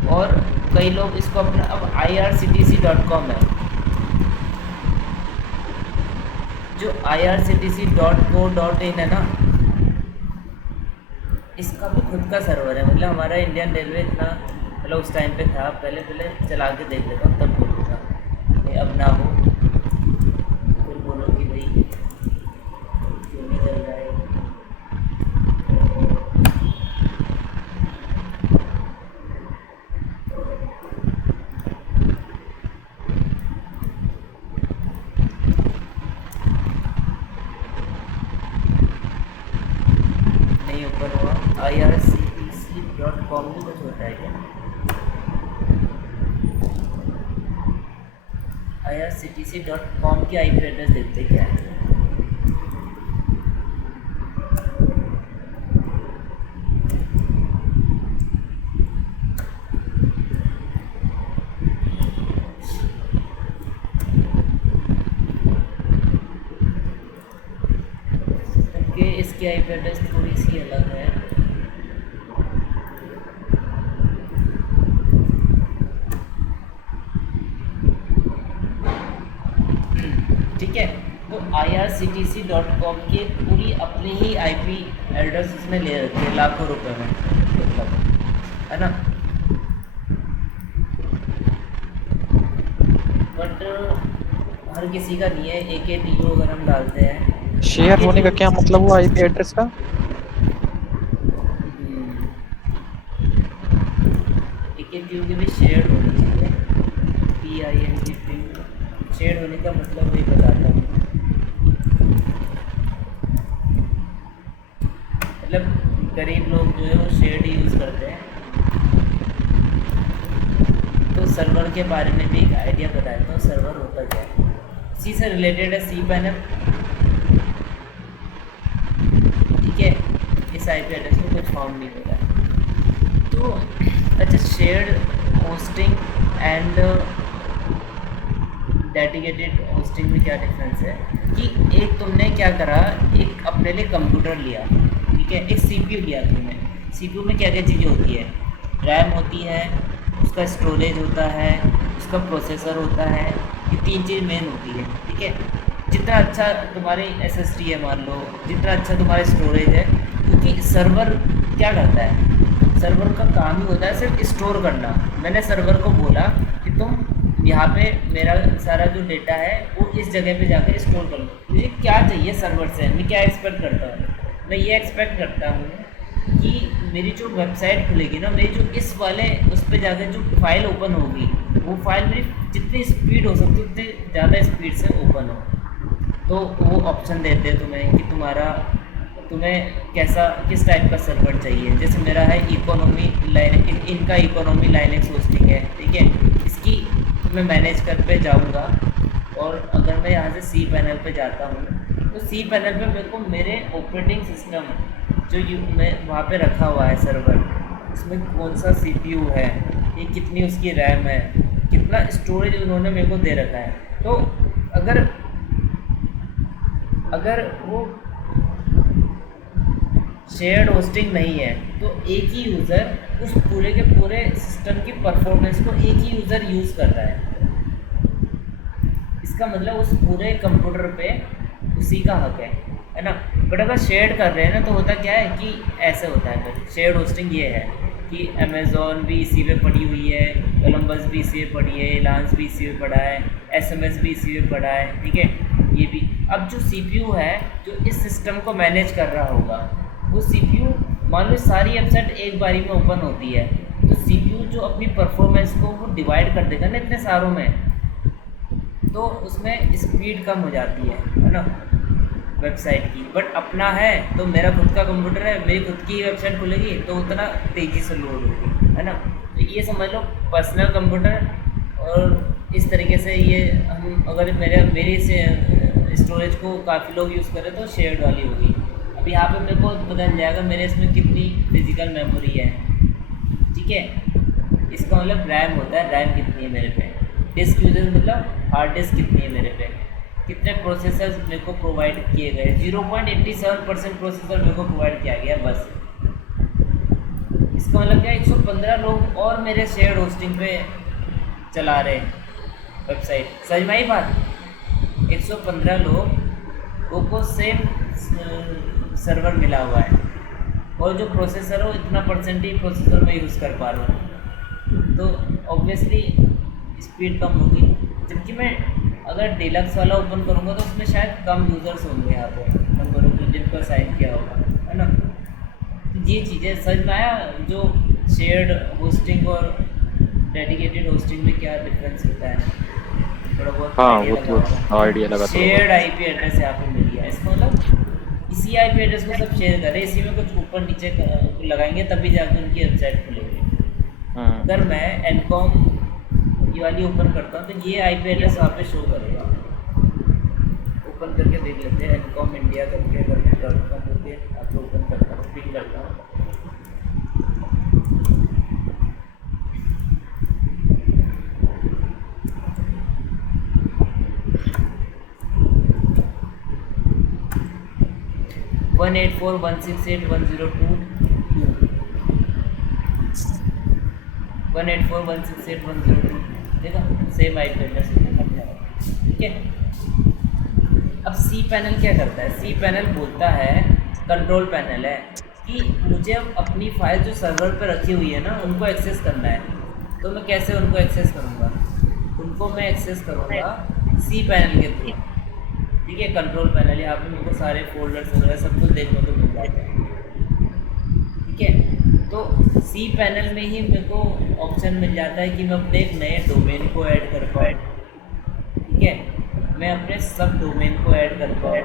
और कई लोग इसको अपना, अब irctc.com है, जो irctc.co.in है ना, इसका भी खुद का सर्वर है। मतलब हमारा इंडियन रेलवे इतना, मतलब उस टाइम पे था, पहले चला के देख लेता हूँ तब बोलूँगा, अब ना हो फिर बोलो कि भाई क्यों नहीं चल रहा है। नहीं ऊपर हुआ, irctc.com भी कुछ होता है क्या? irctc.com की IP एड्रेस देखते क्या है। क्योंकि इसकी IP एड्रेस थोड़ी सी अलग है। ठीक है, तो irctc.com की पूरी अपनी ही IP एड्रेस इसने ले रखी है, लाखों रुपए में, मतलब, है ना। बट हर किसी का नहीं है। AKTU अगर हम डालते हैं, शेयर होने का क्या मतलब हुआ IP एड्रेस का? AKTU की भी शेयर होनी चाहिए, PING, शेयर होने का मतलब वही बताता हूँ। मतलब गरीब लोग जो है वो शेयर्ड यूज़ करते हैं। तो सर्वर के बारे में भी एक आइडिया बताता हूँ, सर्वर होता क्या है। इसी से रिलेटेड है cPanel, ठीक है। इस आईपी एड्रेस में कुछ फाउंड नहीं हो रहा है। तो अच्छा, shared hosting and dedicated hosting में क्या डिफरेंस है कि एक तुमने क्या करा, एक अपने लिए कंप्यूटर लिया, ठीक है, एक सीपीयू लिया तुमने। सीपीयू में क्या क्या चीज़ें होती है, रैम होती है, उसका स्टोरेज होता है, उसका प्रोसेसर होता है, ये 3 चीज़ मेन होती है, ठीक है। जितना अच्छा तुम्हारी एसएसडी है मान लो, जितना अच्छा तुम्हारा स्टोरेज है, क्योंकि सर्वर क्या करता है, सर्वर का काम ही होता है सिर्फ स्टोर करना। मैंने सर्वर को बोला कि तुम यहाँ पे मेरा सारा जो डेटा है वो इस जगह पे जाकर स्टोर कर लो। मुझे क्या चाहिए सर्वर से, मैं क्या एक्सपेक्ट करता हूँ, मैं ये एक्सपेक्ट करता हूँ कि मेरी जो वेबसाइट खुलेगी ना, मेरी जो इस वाले उस पर जाकर जो फाइल ओपन होगी, वो फाइल मेरी जितनी स्पीड हो सकती है उतनी ज़्यादा स्पीड से ओपन हो। तो वो ऑप्शन देते हैं तुम्हें कि तुम्हें कैसा, किस टाइप का सर्वर चाहिए। जैसे मेरा है इकोनॉमी इनका इकोनॉमी लाइनेक्स होस्टिंग है, ठीक है। इसकी मैं मैनेज कर पे जाऊँगा, और अगर मैं यहाँ से सी पैनल पे जाता हूँ तो सी पैनल पे मेरे को मेरे ऑपरेटिंग सिस्टम जो मैं वहाँ पे रखा हुआ है सर्वर, उसमें कौन सा सीपीयू है, ये कितनी उसकी रैम है, कितना स्टोरेज उन्होंने मेरे को दे रखा है। तो अगर वो शेयर्ड होस्टिंग नहीं है तो एक ही यूज़र उस पूरे के पूरे सिस्टम की परफॉर्मेंस को एक ही यूज़र यूज़ कर रहा है। इसका मतलब उस पूरे कंप्यूटर पे उसी का हक है ना। बट अगर शेयर्ड कर रहे हैं ना, तो होता क्या है कि ऐसे होता है, फिर शेयर्ड होस्टिंग ये है कि अमेज़ॉन भी इसी पे पड़ी हुई है, कोलंबस भी इसी पे पड़ी है, एलांस भी इसी पे पड़ा है, एसएमएस भी इसी पे पड़ा है, ठीक है, ये भी। अब जो सीपीयू है जो इस सिस्टम को मैनेज कर रहा होगा, वो सीपीयू मान लो सारी वेबसाइट एक बारी में ओपन होती है, तो सीपीयू जो अपनी परफॉर्मेंस को वो डिवाइड कर देगा ना इतने सारों में, तो उसमें स्पीड कम हो जाती है ना वेबसाइट की। बट अपना है तो मेरा खुद का कंप्यूटर है, मेरी खुद की वेबसाइट खुलेगी तो उतना तेज़ी से लोड होगी, है ना। तो ये समझ लो पर्सनल कंप्यूटर, और इस तरीके से ये हम अगर मेरी से स्टोरेज को काफ़ी लोग यूज़ करें तो शेयर्ड वाली होगी। अब यहाँ पे मेरे को पता चल जाएगा मेरे इसमें कितनी फिजिकल मेमोरी है, ठीक है। इसका मतलब रैम होता है, रैम कितनी है मेरे पे, डिस्क यूजेज मतलब हार्ड डिस्क कितनी है मेरे पे, कितने प्रोसेसर्स मेरे को प्रोवाइड किए गए, 0.87% प्रोसेसर मेरे को प्रोवाइड किया गया बस। इसका मतलब क्या, 115 लोग और मेरे शेयर्ड होस्टिंग पे चला रहे वेबसाइट। समझ में आई बात, 115 लोगों को सेम सर्वर मिला हुआ है, और जो प्रोसेसर हो इतना परसेंट ही प्रोसेसर में यूज़ कर पा रहा हूँ, तो ऑब्वियसली स्पीड कम होगी। जबकि मैं अगर डिलक्स वाला ओपन करूँगा तो उसमें शायद कम यूज़र्स होंगे यहाँ पे नंबरों को जिनको साइन किया होगा, है ना। तो ये चीज़ें समझ में आया, जो शेयर्ड होस्टिंग और डेडिकेटेड होस्टिंग में क्या डिफरेंस होता है, थोड़ा बहुत हाँ आइडिया वो लगा तो होगा। आइडिया लगा शेयर्ड आईपी एड्रेस यहाँ पे मिल गया, इसका मतलब इसी आईपी एड्रेस को सब शेयर करें, इसी में कुछ ऊपर नीचे लगाएंगे तभी जाके उनकी वेबसाइट खुलेगी। अगर मैं एनकॉम ये वाली ओपन करता हूँ तो ये आईपी एड्रेस वहाँ पे शो करेगा। ओपन करके देख लेते हैं, एनकॉम इंडिया करके .com करके आपको ओपन करता हूँ, पिन करता हूँ। वन 184.168.102 देखा, सेम आईपी एड्रेस, ठीक है। अब सी पैनल क्या करता है, सी पैनल बोलता है, कंट्रोल पैनल है कि मुझे अब अपनी फाइल जो सर्वर पर रखी हुई है ना उनको एक्सेस करना है। तो मैं कैसे उनको एक्सेस करूँगा, उनको मैं एक्सेस करूँगा सी पैनल के थ्रू, ठीक है। कंट्रोल पैनल यहाँ पे मेरे को सारे फोल्डर्स वगैरह सब कुछ देखने को मिल जाता है, ठीक है। तो सी पैनल में ही मेरे को ऑप्शन मिल जाता है कि मैं अपने एक नए डोमेन को ऐड कर पाऊँ, ठीक है। मैं अपने सब डोमेन को ऐड कर पाऊँ,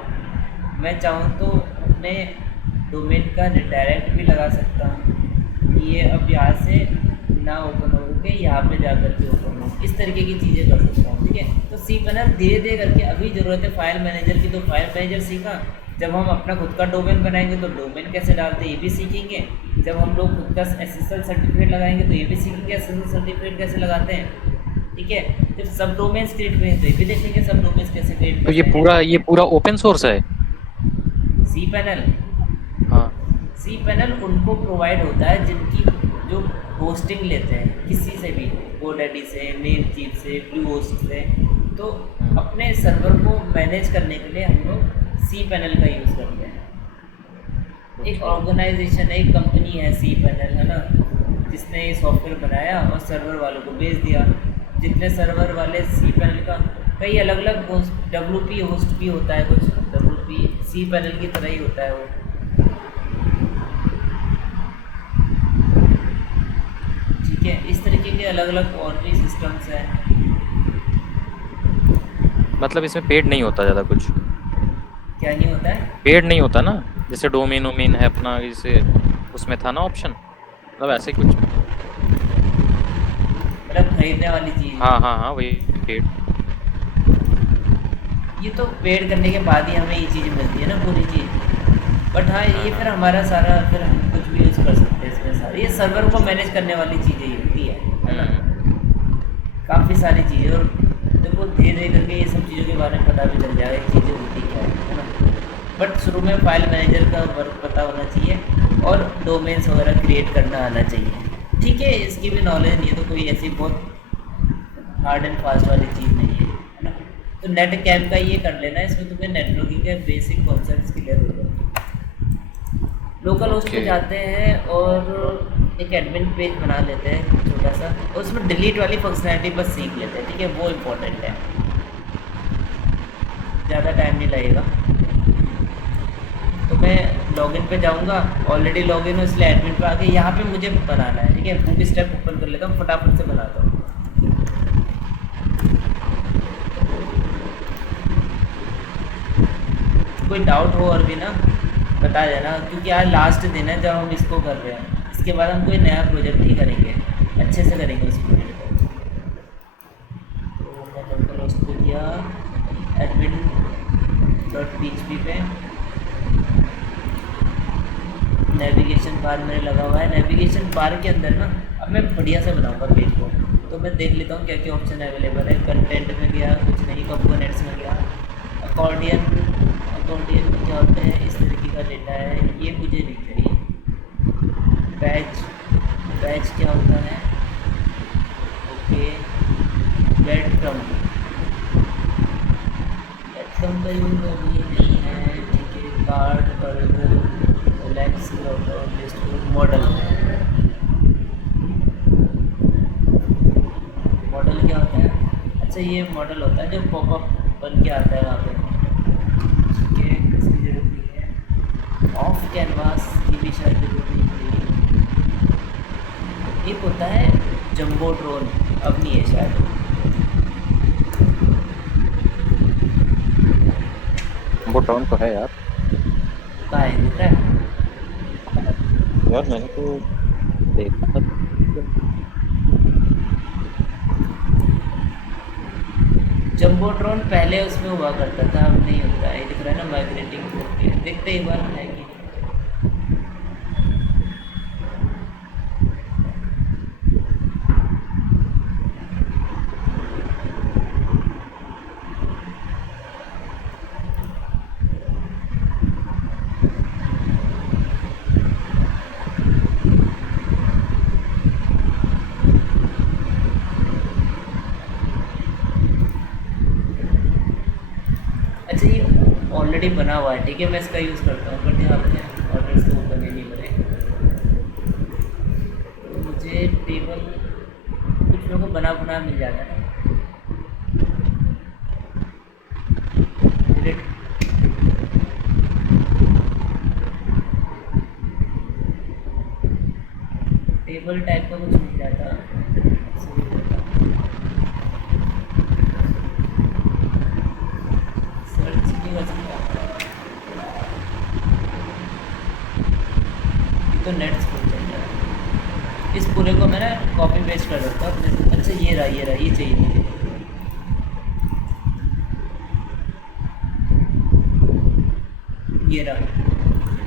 मैं चाहूँ तो अपने डोमेन का रिडायरेक्ट भी लगा सकता हूँ, ये अब यहाँ से ना ओपन हो के यहाँ पे जा कर के ओपन हो, इस तरीके की चीज़ें कर सकता हूँ, ठीक है। तो सी पैनल धीरे धीरे करके, अभी ज़रूरत है फाइल मैनेजर की, तो फाइल मैनेजर सीखा, जब हम अपना खुद का डोमेन बनाएंगे तो डोमेन कैसे डालते हैं ये भी सीखेंगे। जब हम लोग खुद का एसएसएल सर्टिफिकेट लगाएंगे तो ये भी सीखेंगे एसएसएल सर्टिफिकेट कैसे लगाते हैं। ठीक है, जब सब डोमेन्स क्रिएट करेंगे तो ये भी देखेंगे सब डोमेन्स कैसे क्रिएट तो करते हैं। ये पूरा ओपन सोर्स है? सी पैनल, हाँ। सी पैनल उनको प्रोवाइड होता है जिनकी जो होस्टिंग लेते हैं किसी से भी, GoDaddy से, नेमचीफ से, ब्लूहोस्ट से। तो अपने सर्वर को मैनेज करने के लिए हम लोग सी पैनल का यूज़ करते हैं। एक ऑर्गेनाइजेशन है, एक कंपनी है सी पैनल, है ना, जिसने ये सॉफ्टवेयर बनाया और सर्वर वालों को बेच दिया। जितने सर्वर वाले सी पैनल का कई अलग अलग WP होस्ट भी होता है, कुछ WP सी पैनल की तरह ही होता है वो। ठीक है, इस तरीके के अलग अलग और भी सिस्टम्स हैं। मतलब इसमें पेड नहीं होता ज़्यादा कुछ? क्या नहीं होता है? पेड नहीं होता ना, जैसे डोमेन वोमेन है अपना, जैसे उसमें था ना ऑप्शन, मतलब ऐसे कुछ? मतलब खरीदने वाली चीज़? हाँ वही पेड। ये तो पेड करने के बाद ही हमें ये चीज़ मिलती है ना, पूरी चीज़। बट हाँ, ये फिर हमारा सारा, फिर हम कुछ भी यूज़ कर सकते हैं इसमें सारे। ये सर्वर को मैनेज करने वाली चीज़ें ही होती है ना, काफ़ी सारी चीज़ें। और देखो धीरे धीरे करके ये सब चीज़ों के बारे में पता भी चल जाएगा ये चीज़ें होती क्या है ना। बट शुरू में फाइल मैनेजर का वर्क पता होना चाहिए और डोमेन्स वगैरह क्रिएट करना आना चाहिए। ठीक है, इसकी भी नॉलेज नहीं है तो कोई ऐसी बहुत हार्ड एंड फास्ट वाली चीज़ नहीं है ना। तो नेट कैम का ये कर लेना, इसमें तुम्हें नेटवर्किंग के बेसिक कॉन्सेप्ट्स क्लियर हो जाएंगे। लोकल होस्ट पे जाते हैं और एक एडमिन पेज बना लेते हैं छोटा सा, और उसमें डिलीट वाली फंक्शनैलिटी बस सीख लेते हैं। ठीक है, वो इम्पोर्टेंट है, ज़्यादा टाइम नहीं लगेगा। तो मैं लॉगिन पे जाऊंगा, ऑलरेडी लॉगिन हूँ इसलिए एडमिन पे आके यहाँ पे मुझे बनाना है। ठीक है, बूट स्टेप ओपन कर लेता हूँ, फटाफट से बनाता हूँ। कोई डाउट हो और भी ना बता देना, क्योंकि आज लास्ट दिन है जब हम इसको कर रहे हैं। इसके बाद हम कोई नया प्रोजेक्ट ही करेंगे, अच्छे से करेंगे उस प्रोजेक्ट को। तो मैं लोकल होस्ट पे किया, admin.php पे नेविगेशन बार मेरे लगा हुआ है। नेविगेशन बार के अंदर ना अब मैं बढ़िया से बनाऊंगा पेज को, तो मैं देख लेता हूँ क्या क्या ऑप्शन अवेलेबल है। कंटेंट में गया, कुछ नहीं, कंपोनेंट्स में गया, अकॉर्डियन में क्या होता है, इस तरीके का डेटा है, ये मुझे नहीं चाहिए। बैच क्या होता है, ओके। ब्रेड क्रम का यूज अभी नहीं है। ठीक है, card burger relax list model क्या होता है? अच्छा, ये मॉडल होता है जो पॉपअप बन के आता है वहाँ पे। ठीक है, इसकी जरूरत नहीं है। ऑफ कैनवास की भी शायद जरूरत नहीं पड़ेगी। एक होता है जंबो ड्रोन, अब नहीं है शायद। जंबो ड्रोन तो है यार, कहाँ है, दिख रहा है यार मैंने तो देखा था। जंबो ड्रोन पहले उसमें हुआ करता था, अब नहीं होता है। दिख रहा है ना माइग्रेटिंग करके, देखते एक बार है कि ऑलरेडी बना हुआ है। ठीक है, मैं इसका यूज़ करता हूँ, बट यहाँ पे ऑर्डर्स तो ओपन ही नहीं बने। तो मुझे टेबल कुछ लोगों को बना मिल जाता है ना। टेबल टाइप का कुछ मिल जाता है। सर्च नहीं कर सकता तो नेट्स खुल जाएगा। इस पूरे को मैं ना कॉपी पेस्ट कर सकता हूँ। अच्छा, ये रहा, ये चाहिए मुझे। ये रहा,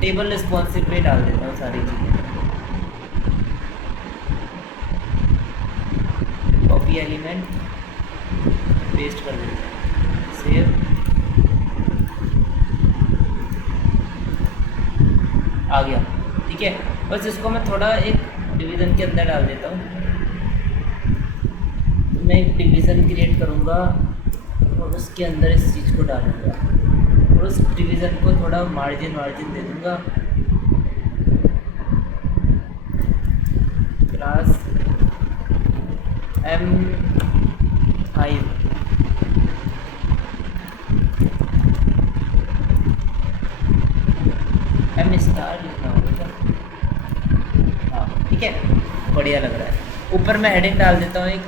टेबल रिस्पॉन्सिव पे डाल देता हूँ सारी चीज़ें। कॉपी एलिमेंट पेस्ट कर देते हैं, सेव, आ गया। ठीक है, बस इसको मैं थोड़ा एक डिवीज़न के अंदर डाल देता हूँ। तो मैं एक डिवीज़न क्रिएट करूँगा और उसके अंदर इस चीज़ को डालूँगा और उस डिवीज़न को थोड़ा मार्जिन दे दूँगा। क्लास M5 M स्टार लिखना होगा। हाँ ठीक है, बढ़िया लग रहा है। ऊपर मैं हेडिंग डाल देता हूँ एक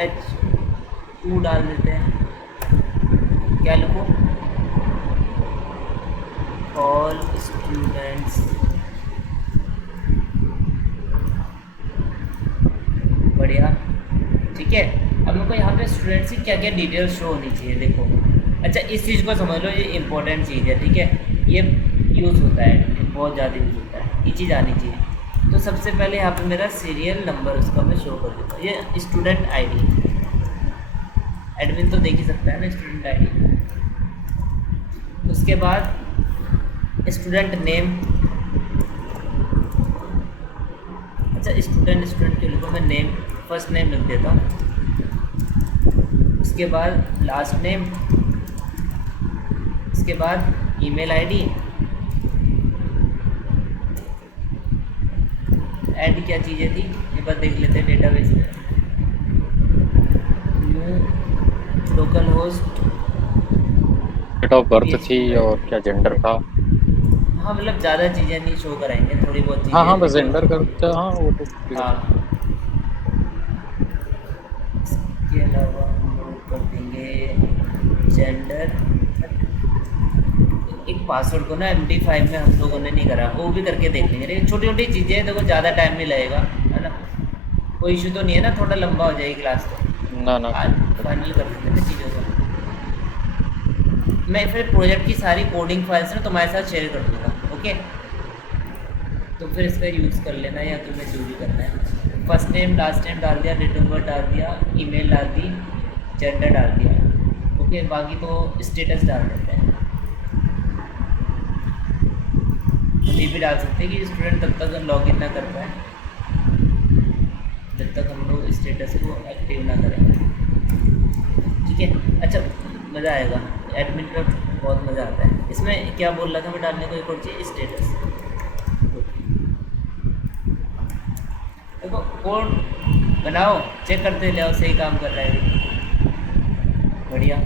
H2 डाल देते हैं। क्या लिखूँ? All students. बढ़िया, ठीक है। अब मेरे को यहाँ पे स्टूडेंट्स की क्या क्या डिटेल्स शो होनी चाहिए, देखो। अच्छा, इस चीज़ को समझ लो, ये इंपॉर्टेंट चीज़ है, ठीक है। ये यूज़ होता है, बहुत ज़्यादा यूज़ होता है, ये चीज़ आनी चाहिए। तो सबसे पहले यहाँ पे मेरा सीरियल नंबर उसका मैं शो कर देता हूँ। ये स्टूडेंट आईडी, एडमिन तो देख ही सकता है ना स्टूडेंट आईडी। उसके बाद स्टूडेंट नेम। अच्छा, स्टूडेंट के लिखो, मैं नेम, फर्स्ट नेम लिख देता हूँ। उसके बाद लास्ट नेम, उसके बाद ईमेल आईडी, ऐड क्या चीज़ें थी ये बात देख लेते हैं डेटाबेस में। New local host, date of birth थी और क्या जेंडर था। हाँ मतलब ज़्यादा चीज़ें नहीं शो कराएंगे, थोड़ी बहुत चीज़ें। हाँ हाँ, बस जेंडर करते, हाँ वो तो हाँ, इसके अलावा हम लोग कर देंगे जेंडर। एक पासवर्ड को ना MD5 में हम लोगों ने नहीं करा, वो भी करके देख लेंगे। ये छोटी छोटी चीज़ें हैं, देखो ज़्यादा टाइम नहीं लगेगा, है ना। कोई इशू तो नहीं है ना, थोड़ा लंबा हो जाएगी क्लास तो। ना ना। आज फाइनल कर देते हैं चीज़ों को। मैं फिर प्रोजेक्ट की सारी कोडिंग फाइल्स ना तुम्हारे साथ शेयर कर दूँगा, ओके। तो फिर इसका यूज़ कर लेना, या तुम्हें जो भी करना है। फर्स्ट नेम लास्ट नेम डाल दिया, डेट ऑफ बर्थ डाल दिया, ईमेल डाल दी, जेंडर डाल दिया, ओके। बाकी तो स्टेटस डाल देते हैं। ये भी डाल सकते हैं कि स्टूडेंट तब तक लॉगिन ना कर पाए जब तक हम लोग स्टेटस को एक्टिव ना करें, ठीक है। अच्छा, मज़ा आएगा, एडमिन का बहुत मज़ा आता है। इसमें क्या बोल रहा था मैं डालने को, एक और चीज़, स्टेटस। देखो कोड बनाओ, चेक करते जाओ सही काम कर रहा है, बढ़िया।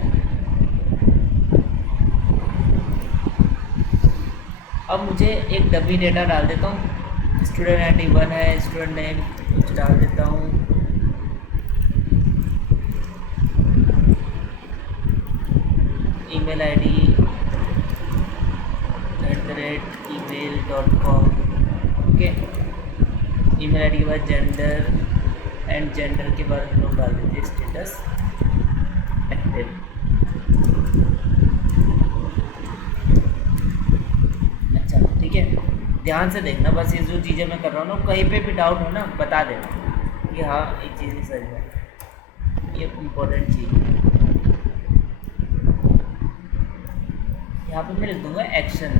अब मुझे एक डमी डेटा डाल देता हूँ। स्टूडेंट आईडी 1 है, स्टूडेंट नेम कुछ डाल देता हूँ, email ID @email.com, okay. Email ID के बाद जेंडर, एंड जेंडर के बाद हम लोग डाल देते हैं स्टेटस एक्टिव। अच्छा ठीक है, ध्यान से देखना, बस ये जो चीज़ें मैं कर रहा हूँ ना, कहीं पे भी डाउट हो ना बता देना कि हाँ एक चीज़ नहीं सही है, ये इम्पोर्टेंट चीज़ है। यहाँ पे मैं लिख दूँगा एक्शन।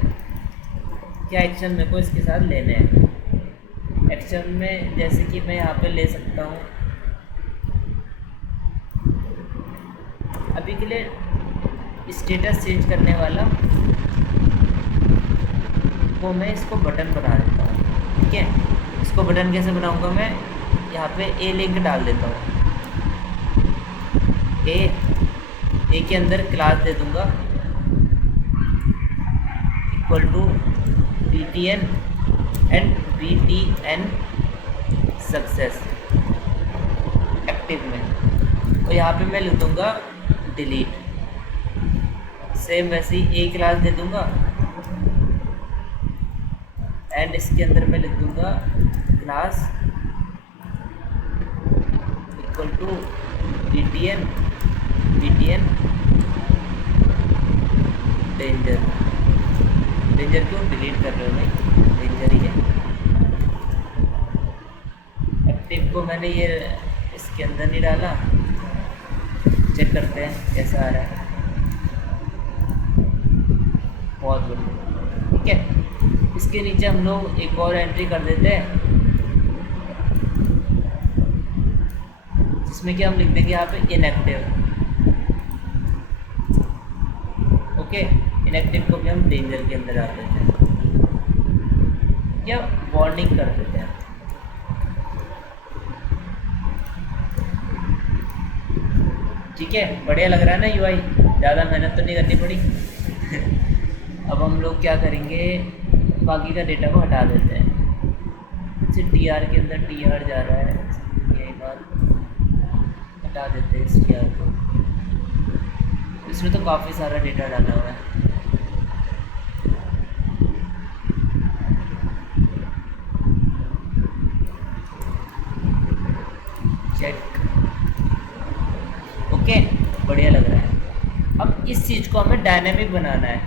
क्या एक्शन मेरे को इसके साथ लेने हैं? एक्शन में जैसे कि मैं यहाँ पे ले सकता हूँ, अभी के लिए स्टेटस चेंज करने वाला को मैं इसको बटन बना देता हूँ, ठीक है। इसको बटन कैसे बनाऊँगा मैं, यहाँ पे ए लिंक डाल देता हूँ। ए के अंदर क्लास दे दूँगा equal to BTN and BTN success active में, और यहाँ पे मैं लिख दूँगा डिलीट। सेम वैसे ही ए क्लास दे दूँगा एंड इसके अंदर मैं लिख दूँगा class equal to BTN danger. Danger क्यों डिलीट कर रहे हो भाई, डेंजर ही है। एक्टिव को मैंने ये इसके अंदर नहीं डाला, चेक करते हैं कैसा आ रहा है। बहुत बढ़िया, ठीक है। इसके नीचे हम लोग एक और एंट्री कर देते हैं, जिसमें कि हम लिख देंगे यहाँ पे इनएक्टिव। ओके, इनएक्टिव को भी हम डेंजर के अंदर डाल देते हैं या वार्निंग कर देते हैं। ठीक है, बढ़िया लग रहा है ना यूआई, ज़्यादा मेहनत तो नहीं करनी पड़ी। अब हम लोग क्या करेंगे, बाकी का डेटा को हटा देते हैं। जैसे टी आर के अंदर टी आर जा रहा है, यही बात हटा देते हैं इस टी आर को। इसमें तो काफ़ी सारा डेटा डाला हुआ है। चेक, ओके, बढ़िया लग रहा है। अब इस चीज़ को हमें डायनेमिक बनाना है,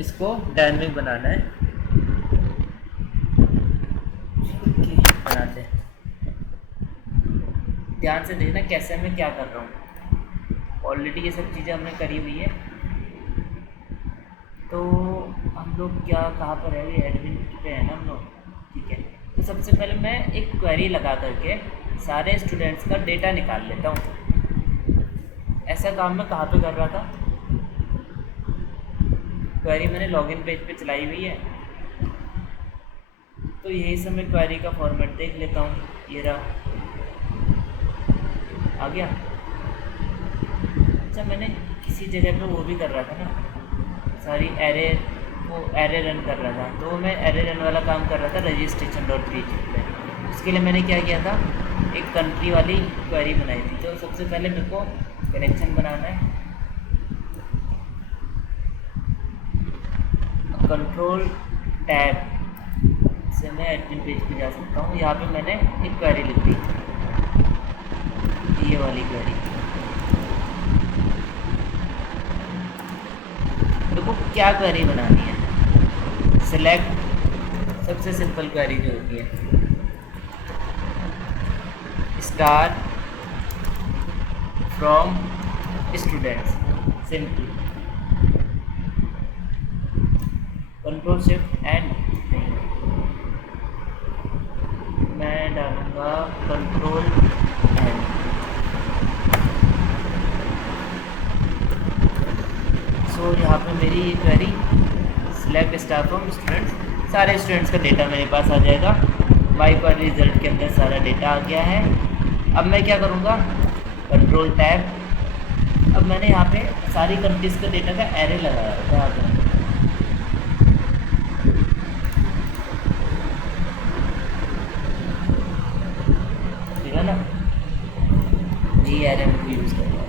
इसको डायनेमिक बनाना है। बनाते हैं, ध्यान से देखना कैसे मैं क्या कर रहा हूँ। ऑलरेडी ये सब चीज़ें हमने करी हुई है, तो हम लोग क्या कहाँ पर है, ये एडमिन पे है ना हम लोग, ठीक है। तो सबसे पहले मैं एक क्वेरी लगा करके सारे स्टूडेंट्स का डेटा निकाल लेता हूँ। ऐसा काम मैं कहाँ पे कर रहा था, क्वेरी मैंने लॉगिन पेज पे चलाई हुई है, तो यही से मैं क्वेरी का फॉर्मेट देख लेता हूँ। ये रहा, आ गया। अच्छा, मैंने किसी जगह पे वो भी कर रहा था ना, सारी एरे वो एरे रन कर रहा था, तो मैं एरे रन वाला काम कर रहा था registration.php पे। उसके लिए मैंने क्या किया था, एक कंट्री वाली क्वेरी बनाई थी। तो सबसे पहले मेरे को कनेक्शन बनाना है, कंट्रोल टैब से मैं एडमिन पेज पे जा सकता हूँ। यहाँ पे मैंने एक क्वेरी लिख दी, ये वाली क्वेरी। देखो क्या क्वेरी बनानी है, सिलेक्ट, सबसे सिंपल क्वेरी जो होती है, star from students, simple. Control shift and, मैं डालूंगा कंट्रोल एंड। सो यहाँ पे मेरी ये query select star from students, सारे स्टूडेंट्स का डेटा मेरे पास आ जाएगा। माई क्वेरी रिजल्ट के अंदर सारा डेटा आ गया है। अब मैं क्या करूँगा, कंट्रोल टैब। अब मैंने यहाँ पे सारी कंट्रीज का डेटा का एरे लगाया है यहाँ पे, ठीक है ना जी। एरे को यूज़ करना है,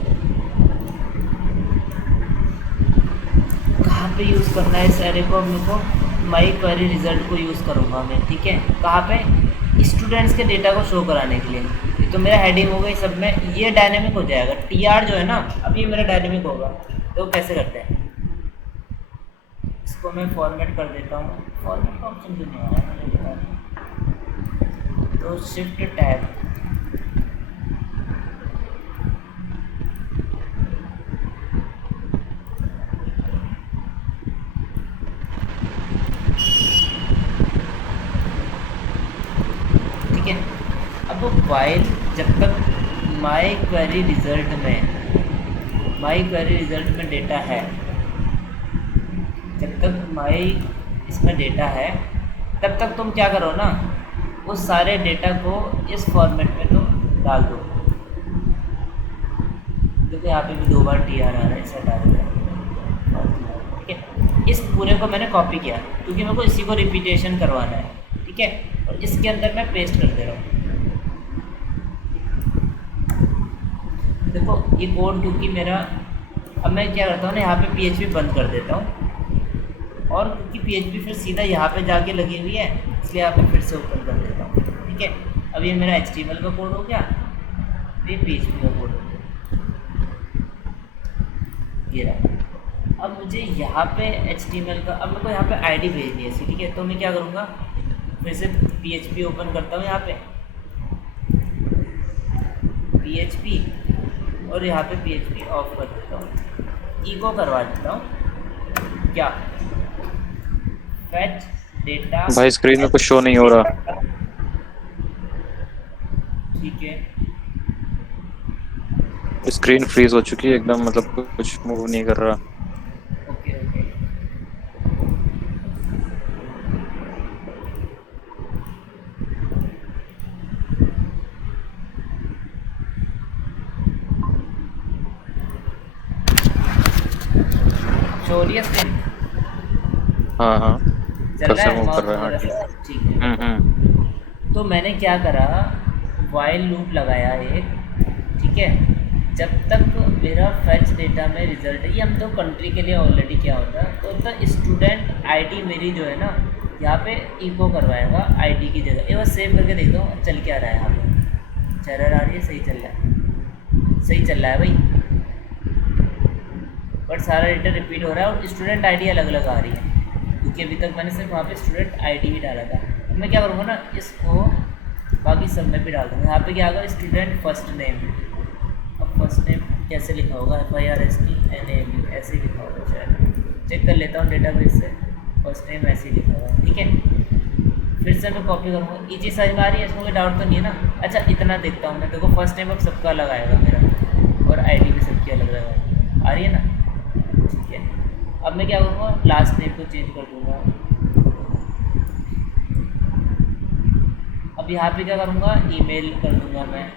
कहाँ पे यूज़ करना है इस एरे को, मेरे को माई क्वेरी रिजल्ट को यूज़ करूँगा मैं, ठीक है। कहाँ पे, स्टूडेंट्स के डेटा को शो कराने के लिए। ये तो मेरा हेडिंग हो गई सब में, ये डायनेमिक हो जाएगा। टी आर जो है ना, अब ये मेरा डायनेमिक होगा। तो कैसे करते हैं, इसको मैं फॉर्मेट कर देता हूँ। फॉर्मेट का ऑप्शन भी नहीं आ रहा है मुझे बता दें। तो शिफ्ट टैब, ठीक है। अब वाइल जब तक माई क्वेरी रिजल्ट में डेटा है, जब तक माई इसमें डेटा है, तब तक तुम क्या करो ना, उस सारे डेटा को इस फॉर्मेट में तुम डाल दो। देखो यहाँ पे भी 2 बार टी आर आ रहा है, इसे हटा देता हूं, ठीक है। इस पूरे को मैंने कॉपी किया क्योंकि मेरे को इसी को रिपीटेशन करवाना है, ठीक है। और इसके अंदर मैं पेस्ट कर दे रहा हूँ। देखो ये कोड, क्योंकि मेरा, अब मैं क्या करता हूँ ना, यहाँ पे PHP बंद कर देता हूँ, और क्योंकि PHP फिर सीधा यहाँ पे जाके लगी हुई है, इसलिए यहाँ पे फिर से ओपन कर देता हूँ, ठीक है। अब ये मेरा HTML का कोड हो गया, ये PHP का कोड हो गया। ये रहा। अब मुझे यहाँ पे HTML का, अब मेरे को यहाँ पे आईडी भेजनी है, ठीक है। तो मैं क्या करूँगा, फिर से PHP ओपन करता हूँ, यहाँ पे PHP, और यहाँ पे PHP ऑफ कर देता हूँ, इको करवा देता हूँ क्या, फेच डेटा। भाई स्क्रीन में कुछ शो नहीं हो रहा, ठीक है, स्क्रीन फ्रीज हो चुकी है एकदम, मतलब कुछ मूव नहीं कर रहा। Okay okay. चोरिया स्क्रीन हाँ चल रहा कर्सर है, मूव कर माउस रहा है, हाँ वगैरह ठीक। सब ठीक है। तो मैंने क्या करा, वाइल लूप लगाया एक, ठीक है। जब तक मेरा फेच डेटा में रिजल्ट है, ये हम तो कंट्री के लिए ऑलरेडी क्या होता है, तो होता स्टूडेंट आईडी मेरी जो है ना, यहाँ पे इको करवाएगा आईडी की जगह। ये बस सेव करके देखता हूँ चल क्या रहा है यहाँ पे, एरर आ रही है, सही चल रहा है, सही चल रहा है भाई, बट सारा डेटा रिपीट हो रहा है और स्टूडेंट आईडी अलग अलग आ रही है, क्योंकि अभी तक मैंने सिर्फ वहाँ पे स्टूडेंट आईडी ही डाला था। अब मैं क्या करूँगा ना, इसको बाकी सब में भी डाल दूँगा। यहाँ पे क्या होगा, स्टूडेंट फर्स्ट नेम, अब फर्स्ट नेम कैसे लिखा होगा, FIRSTNAME ऐसे ही लिखा होगा शायद, चेक कर लेता हूँ डेटाबेस से, फर्स्ट नेम ऐसे ही लिखा होगा, ठीक है। फिर से मैं कॉपी करूँगा, ये चीज़ समझ में आ रही है, इसमें कोई डाउट तो नहीं है ना। अच्छा इतना देखता हूँ मैं, देखो फर्स्ट नेम अब सबका अलग आएगा मेरा, और आईडी भी सबकी अलग लगाएगा, आ रही है ना, ठीक है। अब मैं क्या करूँगा, लास्ट नेम को चेंज कर दूँगा। अब यहाँ पे क्या करूँगा, ईमेल कर दूँगा मैं,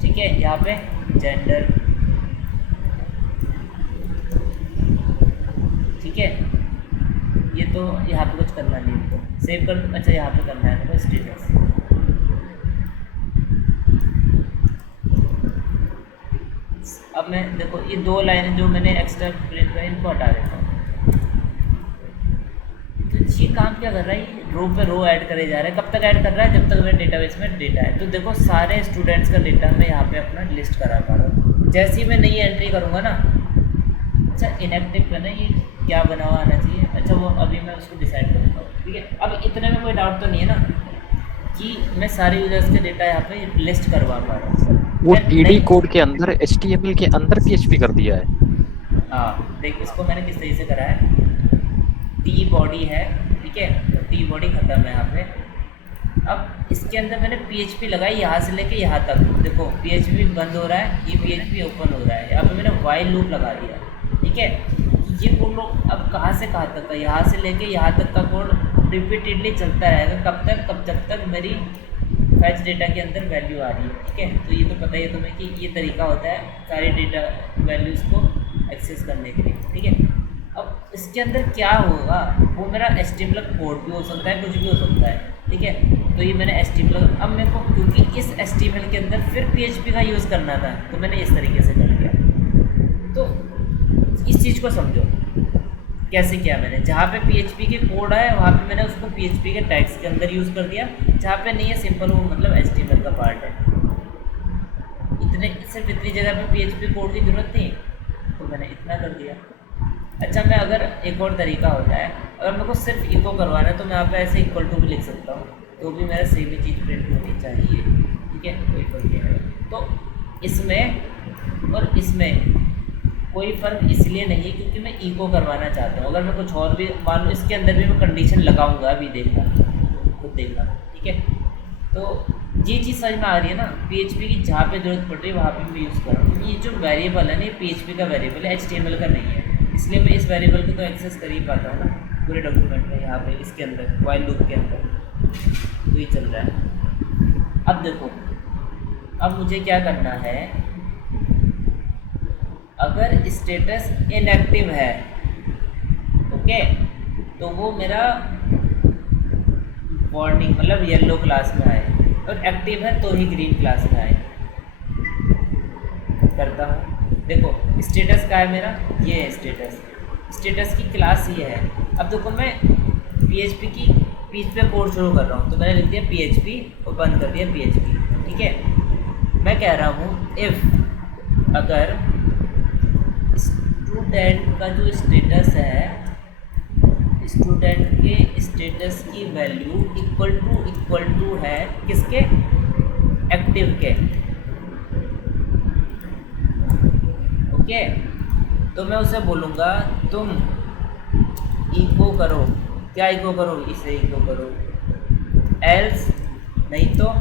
ठीक है। यहाँ पे जेंडर, ठीक है। ये तो यहाँ पे कुछ करना नहीं है, तो सेव कर, अच्छा यहाँ पे करना है तो स्टेटस। अब मैं देखो ये दो लाइनें जो मैंने एक्स्ट्रा प्रिंट कर इनको हटा देता हूँ। तो ये काम क्या कर रहा है, ये रो पे रो ऐड करे जा रहा है। कब तक ऐड कर रहा है, जब तक मेरे डेटाबेस में डेटा है। तो देखो सारे स्टूडेंट्स का डेटा मैं यहाँ पे अपना लिस्ट करा पा रहा हूँ। जैसे ही मैं नई एंट्री करूँगा ना, अच्छा इनएक्टिव पे ना ये क्या बना हुआ आना चाहिए, अच्छा वो अभी मैं उसको डिसाइड करूँगा, ठीक है। अब इतने में कोई डाउट तो नहीं है ना कि मैं सारे यूजर्स के डेटा यहाँ पे लिस्ट करवा पा रहा हूँ। वो TD कोड के अंदर HTML के अंदर PHP कर दिया है। हाँ देख, इसको मैंने किस तरीके से करा है, टी बॉडी है, ठीक है, तो टी बॉडी खत्म है यहाँ पे। अब इसके अंदर मैंने PHP लगाई यहाँ से लेके यहाँ तक, देखो PHP बंद हो रहा है, ये PHP ओपन हो रहा है। यहाँ पे मैंने वाइल लूप लगा दिया, ठीक है। ये कोड अब कहाँ से कहाँ तक का, यहाँ से लेके यहाँ तक का कोड रिपीटेडली चलता रहेगा, कब तक, जब तक मेरी फैच डेटा के अंदर वैल्यू आ रही है, ठीक है। तो ये तो पता ही है तुम्हें कि ये तरीका होता है सारी डेटा वैल्यूज़ को एक्सेस करने के लिए, ठीक है। अब इसके अंदर क्या होगा, वो मेरा HTML कोड भी हो सकता है, कुछ भी हो सकता है, ठीक है। तो ये मैंने HTML, अब मेरे को क्योंकि इस HTML के अंदर फिर PHP का यूज़ करना था, तो मैंने इस तरीके से कर दिया। तो इस चीज़ को समझो कैसे किया मैंने, जहाँ पे PHP के कोड है वहाँ पे मैंने उसको PHP के टैग्स के अंदर यूज़ कर दिया, जहाँ पे नहीं है सिंपल वो मतलब HTML का पार्ट है। सिर्फ इतनी जगह पे PHP कोड की ज़रूरत नहीं, तो मैंने इतना कर दिया। अच्छा मैं अगर एक और तरीका होता है, अगर मेरे को सिर्फ इको करवाना है तो मैं यहाँ पे ऐसे इक्वल टू भी लिख सकता हूँ, तो भी मेरा सेम ही चीज़ प्रिंट होनी चाहिए, ठीक है, कोई फर्क नहीं है। तो इसमें और इसमें कोई फ़र्क इसलिए नहीं क्योंकि मैं इको करवाना चाहता हूँ। अगर मैं कुछ और भी मान लो, इसके अंदर भी मैं कंडीशन लगाऊंगा, अभी देखना, खुद देखना, ठीक है। तो ये चीज़ समझ में आ रही है ना, PHP की जहाँ पे ज़रूरत पड़ रही है वहाँ पे मैं यूज़ कर रहा हूँ। ये जो वेरिएबल है ना, ये PHP का वेरिएबल है, HTML का नहीं है, इसलिए मैं इस वेरिएबल को तो एक्सेस कर ही पाता हूँ ना पूरे डॉक्यूमेंट में। यहाँ पे इसके अंदर वाइल लूप के अंदर तो ये चल रहा है। अब देखो, अब मुझे क्या करना है, अगर स्टेटस इनएक्टिव है, ओके, तो वो मेरा वार्निंग मतलब येलो क्लास में आए, और एक्टिव है तो ही ग्रीन क्लास में आए। करता हूँ, देखो स्टेटस का है मेरा, ये है स्टेटस की क्लास ये है। अब देखो मैं PHP पे कोड शुरू कर रहा हूँ, तो मैंने लिख दिया PHP और बंद कर दिया PHP, ठीक है। मैं कह रहा हूँ इफ़ अगर स्टूडेंट का जो स्टेटस है, स्टूडेंट के स्टेटस की वैल्यू इक्वल टू है किसके, एक्टिव के, ओके। तो मैं उसे बोलूँगा तुम इको करो, क्या इको करो, इसे इको करो, एल्स नहीं तो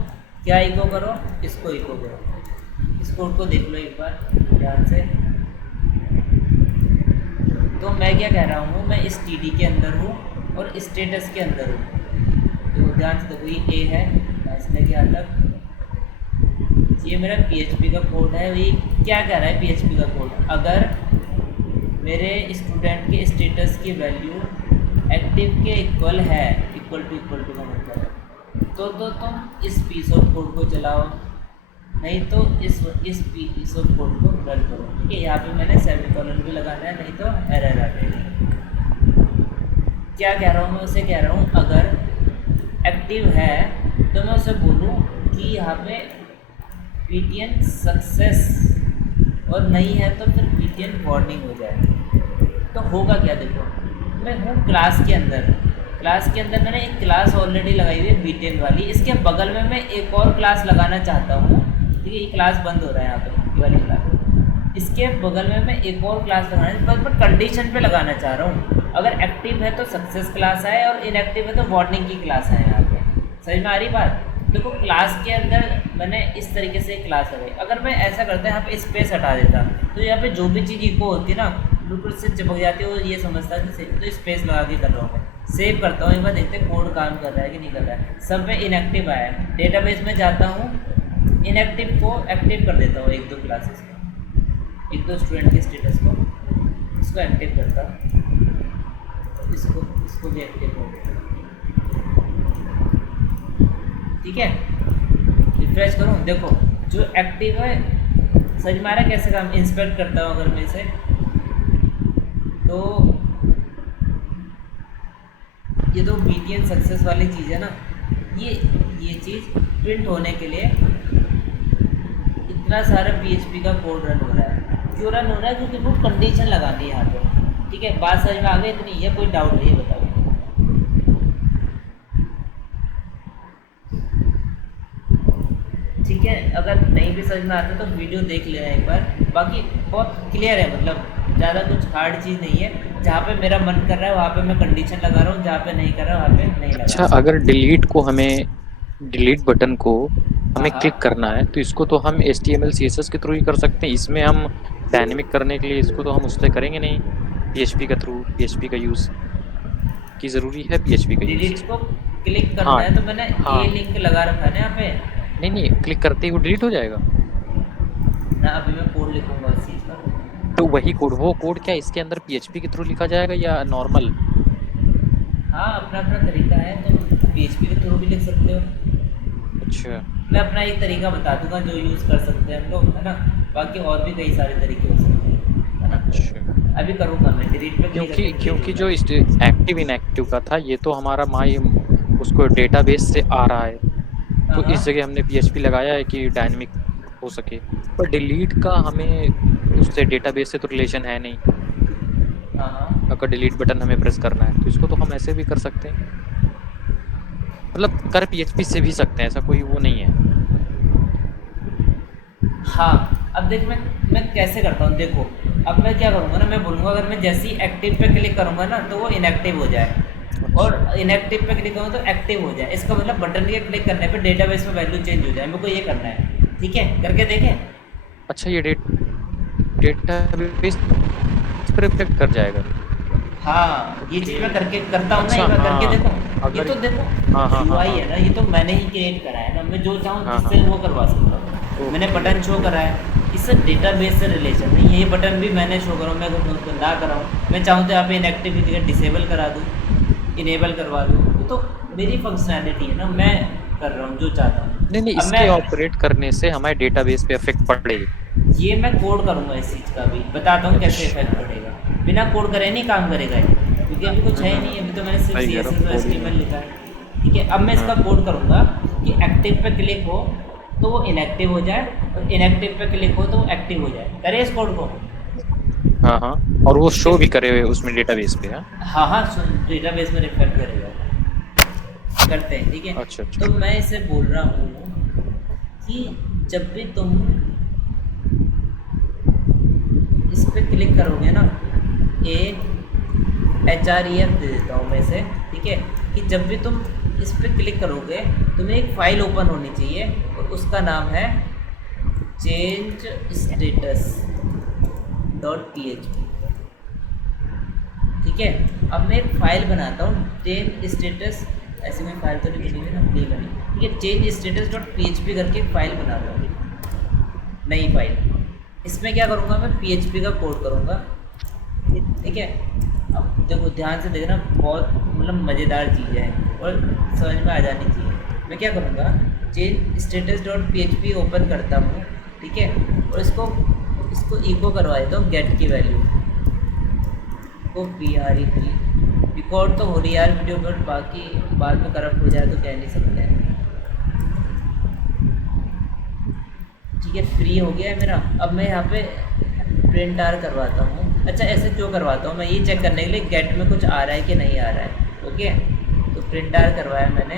क्या इको करो, इसको इको करो। इस कोड को देख लो एक बार ध्यान से। तो मैं क्या कह रहा हूँ, मैं इस टीडी के अंदर हूँ और स्टेटस के अंदर हूँ। तो ध्यान से देखो, ये ए है, मैं इसमें क्या तक, ये मेरा पीएचपी का कोड है। ये क्या कह रहा है पीएचपी का कोड, अगर मेरे स्टूडेंट के स्टेटस की वैल्यू एक्टिव के इक्वल है, इक्वल टू का मतलब है, तो तुम इस पीस ऑफ कोड को चलाओ, नहीं तो इस पीस ऑफ कोड को रन करो। ठीक है, यहाँ पे मैंने सेमीकोलन भी लगाना है, नहीं तो एरर आ जाएगी। क्या कह रहा हूँ मैं उसे, कह रहा हूँ अगर एक्टिव है तो मैं उसे बोलूँ कि यहाँ पे पीटीएन सक्सेस, और नहीं है तो फिर पीटीएन वार्निंग हो जाए। तो होगा क्या, देखो मैं हूँ क्लास के अंदर मैंने एक क्लास ऑलरेडी लगाई हुई है बीटेन वाली, इसके बगल में मैं एक और क्लास लगाना चाहता हूँ। ठीक है, ये क्लास बंद हो रहा है यहाँ पे, ये वाली क्लास, इसके बगल में मैं एक और क्लास लगाना, बस मैं कंडीशन पे लगाना चाह रहा हूँ, अगर एक्टिव है तो सक्सेस क्लास है और इनएक्टिव है तो वार्निंग की क्लास है यहाँ पे। समझ में आ रही बात। देखो क्लास के अंदर मैंने इस तरीके से क्लास लगाई, अगर मैं ऐसा करता यहाँ पे स्पेस हटा देता तो यहाँ पे जो भी चीज़ इको होती है ना बिल्कुल से चिपक जाती है, वो ये समझता है कि तो स्पेस लगा के कर रहा हूँ मैं। सेव करता हूँ, एक बार देखते हैं कोड काम कर रहा है कि नहीं कर रहा है। सब में इनएक्टिव आया है, डेटाबेस में जाता हूँ, इनएक्टिव को एक्टिव कर देता हूँ, एक दो क्लासेस को, एक दो स्टूडेंट के स्टेटस को, इसको एक्टिव करता हूँ, इसको भी एक्टिव हो गया। ठीक है, रिफ्रेश करूँ, देखो जो एक्टिव है, समझ में आ रहा है कैसे काम, इंस्पेक्ट करता हूँ अगर मैं इसे, तो ये तो बीटीएन सक्सेस वाली चीज़ है ना, ये चीज़ प्रिंट होने के लिए इतना सारा पीएचपी का कोड रन हो रहा है। क्यों रन हो रहा है, क्योंकि वो कंडीशन लगानी है यहाँ पे। ठीक है, बात समझ में आ गई इतनी, है कोई डाउट नहीं है, बताओ। ठीक है, अगर नहीं भी समझ में आता तो वीडियो देख लेना एक बार, बाकी बहुत क्लियर है, मतलब ज़्यादा कुछ हार्ड चीज़ नहीं है। जहाँ पे मेरा मन कर रहा है वहाँ पे मैं कंडीशन लगा रहा हूँ, जहाँ पे नहीं कर रहा वहाँ पे नहीं लगा। अच्छा, अगर डिलीट बटन को हमें हाँ, क्लिक करना है तो इसको तो हम HTML CSS के थ्रू ही कर सकते हैं। इसमें हम डायनेमिक करने के लिए इसको तो हम उससे करेंगे नहीं, PHP के थ्रू, PHP का यूज़ की ज़रूरी है, PHP का यूज़। डिलीट को क्लिक करना हाँ, है तो मैंने हाँ। ये लिंक लगा रखा है ना यहाँ पे, नहीं, क्लिक करते ही वो डिलीट हो जाएगा ना अभी मैं कोड लिखूंगा इस चीज़ का। तो वही कोड, वो कोड क्या इसके अंदर PHP के थ्रू लिखा जाएगा या नॉर्मल? हाँ, अपना अपना तरीका है, तो PHP के थ्रू भी लिख सकते हो। अच्छा, मैं अपना एक तरीका बता दूंगा जो यूज़ कर सकते हैं हम लोग, है ना, बाकी और भी कई सारे तरीके हो सकते हैं, है ना। अच्छा। अभी करूँगा मैं डिलीट पे क्योंकि जो एक्टिव इनएक्टिव का था ये तो हमारा उसको डेटाबेस से आ रहा है, तो इस जगह हमने PHP लगाया है कि डायनेमिक हो सके, पर डिलीट का हमें उससे डेटाबेस से तो रिलेशन है नहीं। हाँ, अगर डिलीट बटन हमें प्रेस करना है तो इसको तो हम ऐसे भी कर सकते हैं, मतलब कर PHP से भी सकते हैं, ऐसा कोई वो नहीं है। हाँ, अब देख मैं कैसे करता हूँ, देखो अब मैं क्या करूँगा ना, मैं बोलूँगा अगर मैं जैसे ही एक्टिव पे क्लिक करूँगा ना तो वो इनएक्टिव हो जाए, और इनएक्टिव पे क्लिक करूँगा तो एक्टिव हो जाए। इसका मतलब बटन के क्लिक करने पे डेटाबेस में वैल्यू चेंज हो जाए, मेरे को ये करना है। ठीक है, करके देखें। अच्छा, ये डेटाबेस पर इफेक्ट कर जाएगा? हाँ, ये चीज़ मैं करता हूँ ना, अच्छा, एक बार करके हाँ, देखो। ये तो देखो हाँ, UI है ना, ये तो मैंने ही क्रिएट करा है ना, मैं जो चाहूँ हाँ, जिससे वो करवा सकता हूँ। मैंने बटन शो करा है, इससे डेटाबेस से रिलेशन नहीं है। ये बटन भी मैंने शो करा हूँ, मैं ना कराऊँ, मैं चाहूँ तो यहाँ पे इनएक्टिव की जगह डिसेबल करा दूँ, इनेबल करवा दूँ, ये तो मेरी फंक्शनैलिटी है ना, मैं कर रहा हूँ जो चाहता हूँ। नहीं, अब इसके ऑपरेट करने से हमारे डेटाबेस पे इफेक्ट पड़ेगा। ये मैं कोड करूँगा इस चीज़ का भी, बताता हूँ कैसे इफेक्ट पड़ेगा। बिना कोड करे नहीं काम करेगा ये, क्योंकि अभी कुछ है ही नहीं, अभी तो मैंने सिर्फ CSS और HTML लिखा है। ठीक है, अब मैं इसका कोड करूँगा कि एक्टिव पे क्लिक हो तो वो इनएक्टिव हो जाए, और इनएक्टिव पे क्लिक हो तो वो एक्टिव हो जाए। करें इस कोड को? हाँ हाँ, और वो इसके शो भी करे हुए उसमें डेटाबेस पे। हाँ हाँ हाँ, डेटाबेस में रिफ्लेक्ट करेगा, करते हैं, ठीक है। अच्छा अच्छा। तो मैं इसे बोल रहा हूँ कि जब भी तुम इस पे क्लिक करोगे ना, HREF दे देता हूँ मैं इसे, ठीक है, कि जब भी तुम इस पे क्लिक करोगे तुम्हें एक फाइल ओपन होनी चाहिए, और उसका नाम है चेंज स्टेटस .php, ठीक है। अब मैं एक फाइल बनाता हूँ चेंज स्टेटस, ऐसे में फाइल तो नहीं बनी हुई ना, नहीं बनी, ठीक है। चेंज स्टेटस .php करके एक फाइल बनाता हूँ, नई फाइल। इसमें क्या करूँगा मैं, PHP का कोड करूँगा, ठीक है। अब देखो ध्यान से देखना, बहुत मतलब मज़ेदार चीज़ है और समझ में आ जानी चाहिए। मैं क्या करूँगा, चेंज स्टेटस .php ओपन करता हूँ, ठीक है, और इसको इको करवा देता हूँ गेट की वैल्यू को PRET। रिकॉर्ड तो हो रही है यार वीडियो, पर बाकी बाद में करप्ट हो जाए तो कह नहीं सकते हैं, ठीक है। फ्री हो गया है मेरा। अब मैं यहाँ पे प्रिंट आर करवाता हूँ। अच्छा, ऐसे क्यों करवाता हूँ मैं, ये चेक करने के लिए गेट में कुछ आ रहा है कि नहीं आ रहा है, ओके। तो प्रिंट आर करवाया मैंने,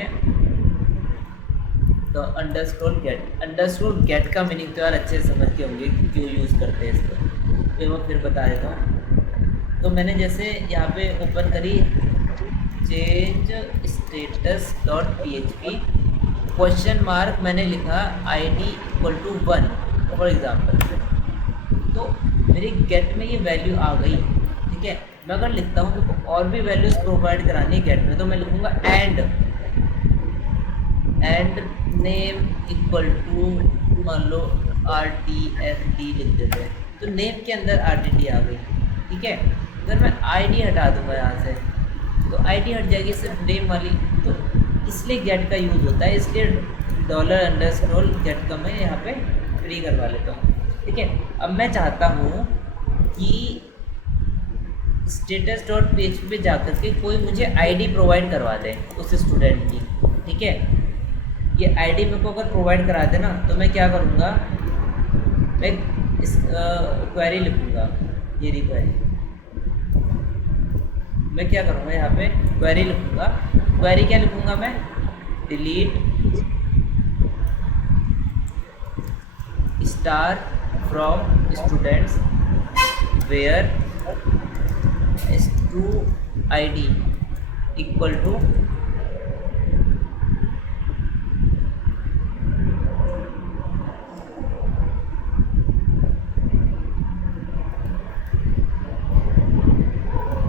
तो अंडरस्कोर गेट का मीनिंग तो यार अच्छे से समझते होंगे क्यों यूज़ करते हैं इसको, फिर वो फिर बता देता हूँ। तो मैंने जैसे यहाँ पे ओपन करी change status .php, question mark मैंने लिखा ID = 1 फॉर एग्ज़ाम्पल, तो मेरी गेट में ये वैल्यू आ गई, ठीक है। मैं अगर लिखता हूँ तो और भी वैल्यूज़ प्रोवाइड करानी है गेट में, तो मैं लिखूँगा एंड नेम = मान लो RTFD लिख देते हैं, तो नेम के अंदर RTT आ गई, ठीक है। अगर मैं ID हटा दूँगा यहाँ से तो ID हट जाएगी, सिर्फ नेम वाली, तो इसलिए गेट का यूज़ होता है, इसलिए $_गेट का मैं यहाँ पे फ्री करवा लेता हूँ, ठीक है। अब मैं चाहता हूँ कि स्टेटस .php पे जाकर के कोई मुझे ID प्रोवाइड करवा दे उस स्टूडेंट की, ठीक है। ये ID मेरे को अगर प्रोवाइड करा दे ना, तो मैं क्या करूँगा, मैं इस क्वेरी लिखूँगा, ये क्वेरी मैं क्या करूँगा, यहाँ पे क्वेरी लिखूँगा। क्वेरी क्या लिखूँगा मैं, delete star from students where *ID =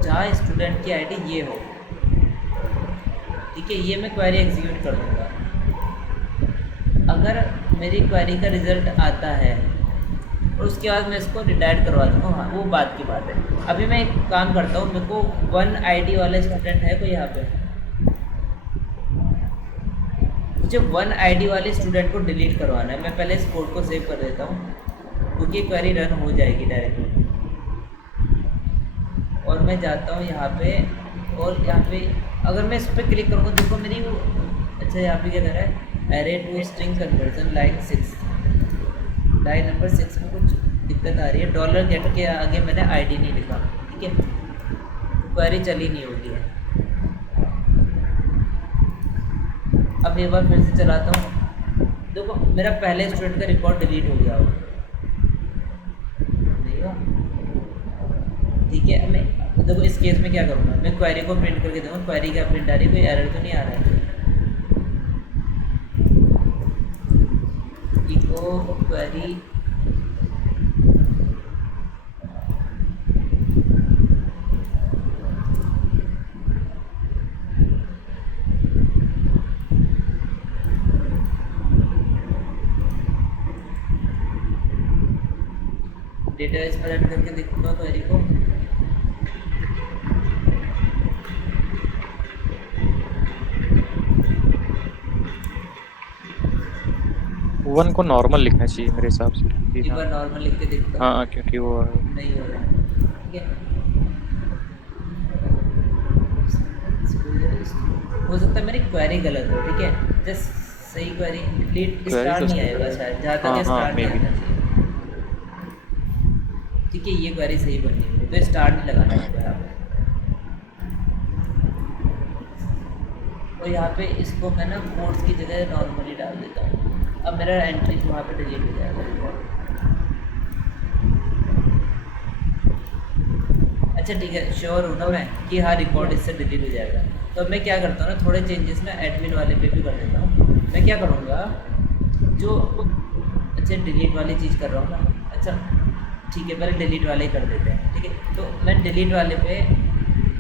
जहाँ स्टूडेंट की ID ये हो, ठीक है। ये मैं क्वेरी एग्जीक्यूट कर दूँगा। अगर मेरी क्वेरी का रिज़ल्ट आता है और उसके बाद मैं इसको रिडायरेक्ट करवा दूँगा, हाँ वो बात की बात है। अभी मैं एक काम करता हूँ, मेरे को 1 ID वाला स्टूडेंट है कोई यहाँ पे, मुझे 1 ID वाले स्टूडेंट को डिलीट करवाना है। मैं पहले इस कोड को सेव कर देता हूँ, क्योंकि क्वेरी रन हो जाएगी डायरेक्टली। और मैं जाता हूँ यहाँ पे, और यहाँ पे अगर मैं इस पर क्लिक करूँगा, देखो मेरी वो, अच्छा यहाँ पे क्या कर रहा है, array to string conversion line 6, line number 6 में कुछ दिक्कत आ रही है। $get के आगे मैंने ID नहीं लिखा, ठीक है, क्वेरी चली नहीं होगी है। अब एक बार फिर से चलाता हूँ, देखो मेरा पहले स्टूडेंट का रिकॉर्ड डिलीट हो गया हो, नहीं हुआ, ठीक है। अब मैं देखो इस केस में क्या करूँगा, मैं क्वेरी को प्रिंट करके दूँगा। क्वेरी क्या प्रिंट आ रही है, कोई एरर तो नहीं आ रहा है, इको क्वेरी डेटा इस पर रन करके देखूँगा क्वेरी को। वन को नॉर्मल लिखना चाहिए मेरे हिसाब से। एक बार नॉर्मल लिख के देखता हूँ। हाँ क्योंकि वो नहीं हो रहा है, ठीक है। हो सकता है मेरी क्वेरी गलत हो, ठीक है। जस्ट सही क्वेरी, डिलीट क्वेरी स्टार तो नहीं सही आएगा है। शायद, जहाँ तक हाँ है हाँ स्टार नहीं मे बी। आना चाहिए। ठीक है, ये क्वेरी सही बननी है, तो स्टार नहीं लगाना है यहाँ पे। और यहाँ पे इसको मैं ना कोड्स की जगह नॉर्मली डाल देता हूँ। अब मेरा एंट्री वहाँ पे डिलीट हो जाएगा रिकॉर्ड। अच्छा ठीक है, श्योर हूँ ना मैं कि हाँ रिकॉर्ड इससे डिलीट हो जाएगा। तो अब मैं क्या करता हूँ ना, थोड़े चेंजेस मैं एडमिन वाले पे भी कर देता हूँ। मैं क्या करूँगा, जो अच्छा डिलीट वाली चीज़ कर रहा हूँ ना, अच्छा ठीक है पहले डिलीट वाले ही कर देते हैं। ठीक है, तो मैं डिलीट वाले पे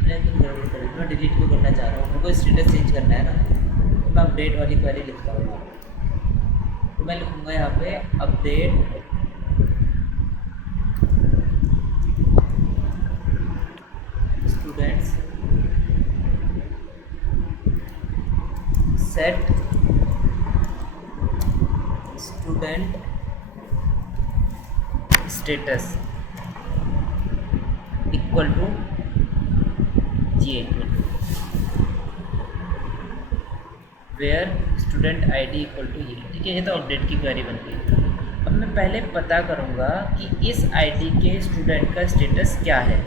मैं तुम गड़बड़ कर, मैं डिलीट क्यों करना चाह रहा हूँ, मेरे को स्टेटस चेंज करना है ना, तो मैं अपडेट वाली क्वेरी लिखता हूँ यहाँ पे। तो मैं लिखूँगा यहाँ पे update students set student status equal to ये where student ID equal to ये। ठीक है, ये तो अपडेट की क्वेरी बन गई। अब मैं पहले पता करूँगा कि इस आईडी के स्टूडेंट का स्टेटस क्या है।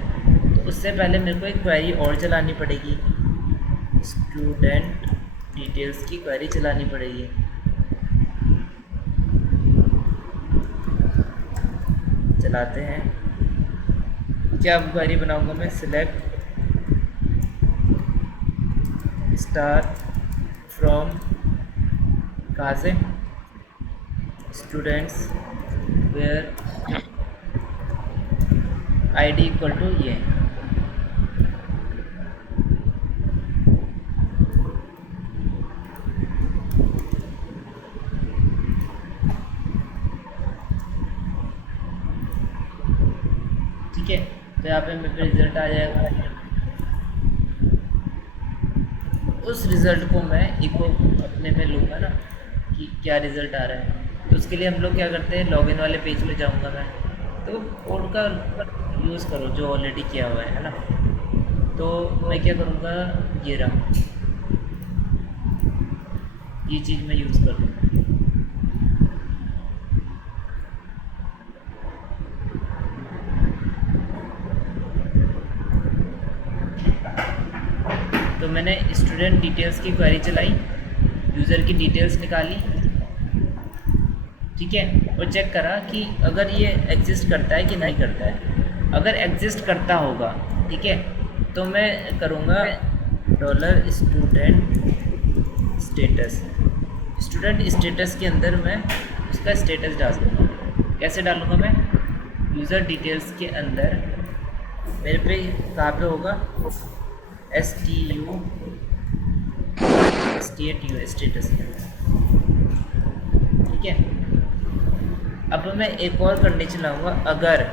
तो उससे पहले मेरे को एक क्वेरी और चलानी पड़ेगी, स्टूडेंट डिटेल्स की क्वेरी चलानी पड़ेगी। चलाते हैं। क्या क्वेरी बनाऊंगा मैं, सिलेक्ट स्टार फ्रॉम कहाँ से, students where ID equal to ये। ठीक है, तो यहाँ पे मेरे पे रिज़ल्ट आ जाएगा। उस रिज़ल्ट को मैं इको अपने में लूँगा ना कि क्या रिज़ल्ट आ रहा है। तो उसके लिए हम लोग क्या करते हैं, लॉगिन वाले पेज में जाऊँगा मैं, तो कोड का यूज़ करो जो ऑलरेडी किया हुआ है ना। तो मैं क्या करूँगा, ये रहा, ये चीज़ मैं यूज़ करूँ। तो मैंने स्टूडेंट डिटेल्स की क्वेरी चलाई, यूज़र की डिटेल्स निकाली। ठीक है, और चेक करा कि अगर ये एग्जिस्ट करता है कि नहीं करता है। अगर एग्जिस्ट करता होगा, ठीक है, तो मैं करूँगा dollar student status. Student status के अंदर मैं उसका स्टेटस डाल दूँगा। कैसे डालूँगा मैं, यूज़र डिटेल्स के अंदर मेरे पे कहाँ पे होगा, STU स्टेटस के अंदर। ठीक है, अब मैं एक और कंडीशन लाऊंगा, अगर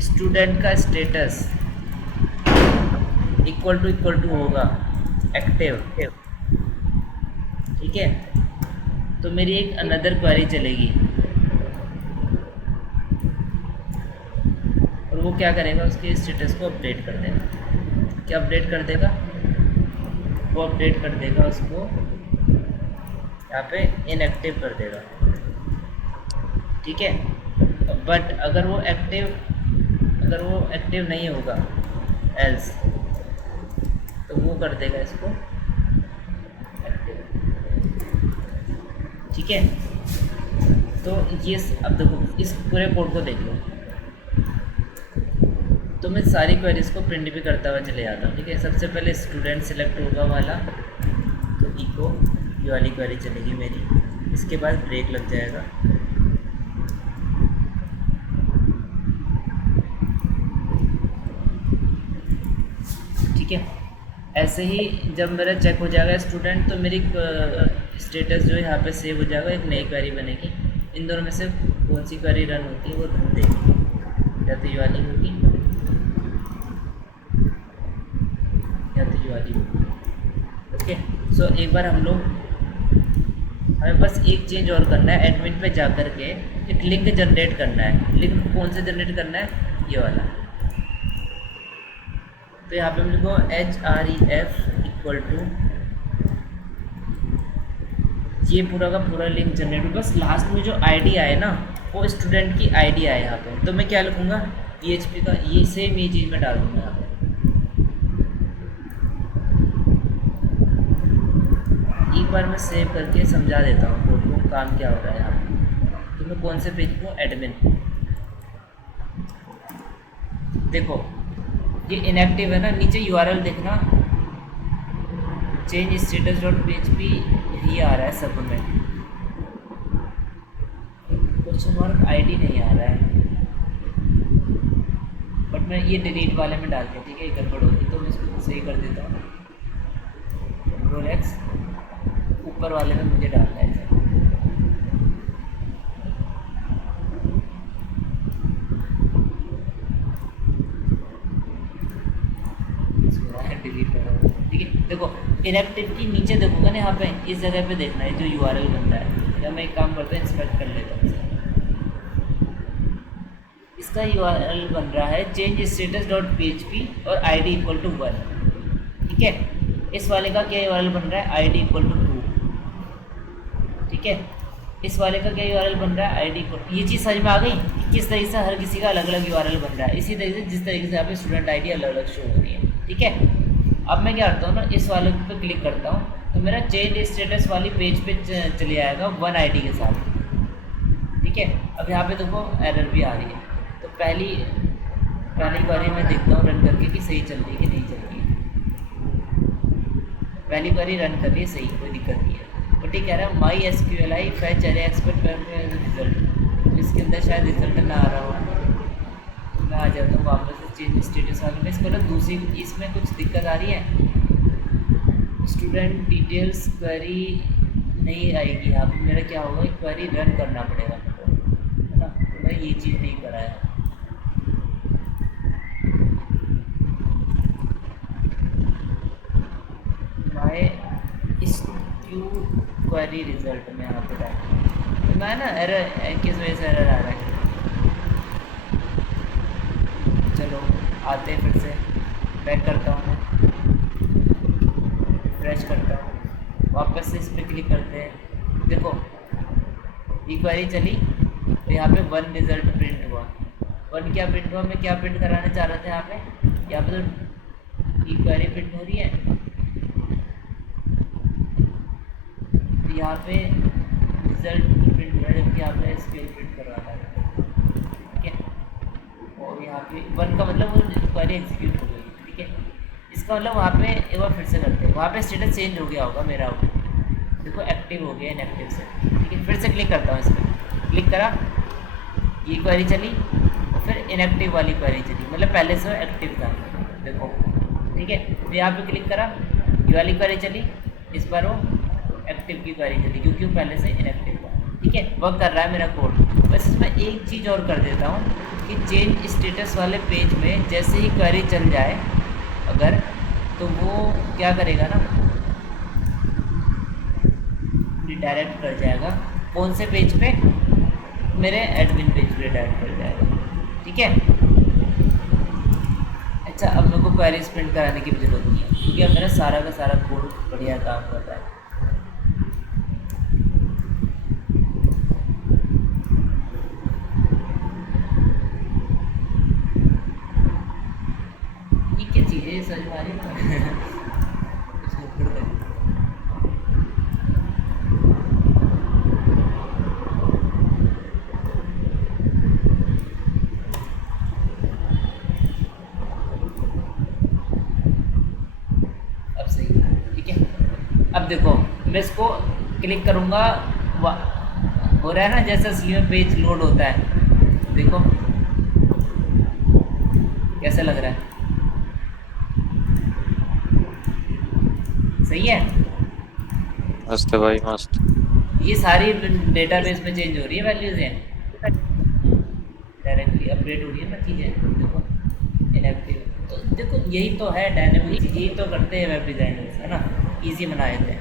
स्टूडेंट का स्टेटस इक्वल टू होगा एक्टिव, ठीक है, तो मेरी एक अनदर क्वेरी चलेगी और वो क्या करेगा, उसके स्टेटस को अपडेट कर देगा। क्या अपडेट कर देगा, वो अपडेट कर देगा उसको यहाँ पे इनएक्टिव कर देगा। ठीक है, बट अगर वो एक्टिव नहीं होगा एल्स, तो वो कर देगा इसको एक्टिव। ठीक है, तो ये अब देखो इस पूरे कोड को देख लो, तो मैं सारी क्वेरीज को प्रिंट भी करता हुआ चले जाता हूँ। ठीक है, सबसे पहले स्टूडेंट सिलेक्ट होगा वाला, तो इको ये वाली क्वेरी चलेगी मेरी, इसके बाद ब्रेक लग जाएगा। ठीक है, ऐसे ही जब मेरा चेक हो जाएगा स्टूडेंट, तो मेरी स्टेटस जो है यहाँ पे सेव हो जाएगा, एक नई क्वेरी बनेगी। इन दोनों में से कौन सी क्वेरी रन होती है वो ढूंढेगी, या तो ये वाली होगी या तो ये वाली होगी। ओके, सो एक बार हमें बस एक चेंज और करना है, एडमिन पे जा कर के एक लिंक जनरेट करना है। लिंक कौन से जनरेट करना है, ये वाला। तो यहाँ पे हम लिखो href इक्वल टू ये पूरा का पूरा लिंक जनरेट, बस लास्ट में जो आईडी आए ना वो स्टूडेंट की आईडी आए यहाँ पे, तो मैं क्या लिखूँगा PHP का ये सेम ये चीज़ मैं डाल दूँगा यहाँ पे। एक बार मैं सेव करके समझा देता हूँ कोड को काम क्या हो रहा है यहाँ पे। तो मैं कौन से पेज को एडमिन, देखो ये इनएक्टिव है ना, नीचे URL देखना चेंज स्टेटस डॉट PHP ही आ रहा है सब में, क्वेश्चन मार्क ID नहीं आ रहा है, बट मैं ये डिलीट वाले में डाल के ठीक है गड़बड़ होती तो मैं इसको सही कर देता हूँ। कंट्रोल X ऊपर वाले में मुझे डालना है इसे। डिलीट ठीक है, देखो इनएक्टिव की नीचे देखोगे ना यहाँ पे इस जगह पे देखना है जो URL बनता है, या मैं एक काम करता हूँ इंस्पेक्ट कर लेता हूँ इसका URL बन रहा है चेंज स्टेटस डॉट PHP और ID इक्वल टू 1, ठीक है। इस वाले का क्या URL बन रहा है ID इक्वल टू 2, ठीक है। इस वाले का क्या URL बन रहा है ID इक्वल, ये चीज़ समझ में आ गई कि किस तरीके से हर किसी का अलग अलग URL बन रहा है। इसी तरीके से जिस तरीके से यहाँ पे स्टूडेंट ID अलग अलग शो हो रही है, ठीक है। अब मैं क्या करता हूँ ना इस वाले पे क्लिक करता हूँ तो मेरा चेंज स्टेटस वाली पेज पे चले आएगा 1 ID के साथ, ठीक है। अब यहाँ पे देखो एरर भी आ रही है, तो पहली बारी मैं देखता हूँ रन करके कि सही चल रही है कि नहीं चल रही है। पहली बारी रन कर रही है सही, कोई दिक्कत नहीं है, बट ये कह रहा है MySQLi fetch array expect result, इसके अंदर शायद रिजल्ट ना आ रहा हो। मैं आ जाता हूँ वापस से चेंज स्टेटस वाले में, इसको मतलब दूसरी इसमें कुछ दिक्कत आ रही है, स्टूडेंट डिटेल्स क्वेरी नहीं आएगी यहाँ पे, मेरा क्या होगा क्वेरी रन करना पड़ेगा है ना, तो मैं ये चीज़ नहीं कराया। क्वेरी रिजल्ट में यहाँ पे डाल तो मैं ना एरर किस वजह से एरर आ रहा है, चलो आते हैं फिर से बैक करता हूँ मैं, फ्रेश करता हूँ, वापस से इस पर क्लिक करते हैं। देखो ये क्वेरी चली तो यहाँ पे 1 रिजल्ट प्रिंट हुआ, 1 क्या प्रिंट हुआ, मैं क्या प्रिंट कराना चाह रहा था यहाँ पे तो ये क्वेरी प्रिंट हो रही है, यहाँ पे रिजल्ट प्रिंट हो रहा है जबकि यहाँ पे स्केल प्रिंट करवाना है, ठीक है। और यहाँ पे 1 का मतलब वो क्वेरी एग्जीक्यूट हो गई, ठीक है। इसका मतलब वहाँ पे एक बार फिर से करते हैं, वहाँ पे स्टेटस चेंज हो गया होगा मेरा, देखो एक्टिव हो गया इनएक्टिव से, ठीक है। फिर से क्लिक करता हूँ इस पर, क्लिक करा ये क्वेरी चली और फिर इनएक्टिव वाली क्वेरी चली, मतलब पहले से एक्टिव था देखो, ठीक है। तो यहाँ पे क्लिक करा ये वाली क्वेरी चली, इस बार वो एक्टिव की क्वेरी चली क्योंकि वो पहले से इनएक्टिव था, ठीक है। वर्क कर रहा है मेरा कोड। बस इसमें एक चीज़ और कर देता हूँ कि चेंज स्टेटस वाले पेज में जैसे ही क्वेरी चल जाए अगर, तो वो क्या करेगा ना रिडायरेक्ट कर जाएगा कौन से पेज पे, मेरे एडमिन पेज पे रिडायरेक्ट कर जाएगा, ठीक है। अच्छा अब मेरे को क्वेरीज प्रिंट कराने की भी जरूरत नहीं है क्योंकि अब मेरा सारा का सारा कोड बढ़िया काम कर रहा है। ये क्या चीज़ है समझ में आ रही है अब सही है, ठीक है। अब देखो मैं इसको क्लिक करूँगा, हो रहा है ना जैसे असली में पेज लोड होता है, देखो कैसा लग रहा है, सही है, मस्त है भाई मस्त। ये सारी डेटाबेस में चेंज हो रही है वैल्यूज हैं, डायरेक्टली अपडेट हो रही है ना चीज़ें, देखो इनएक्टिव। तो देखो यही तो है डायनेमिक, यही तो करते हैं वेब डिज़ाइनर्स, है ना, इजी बना देते हैं।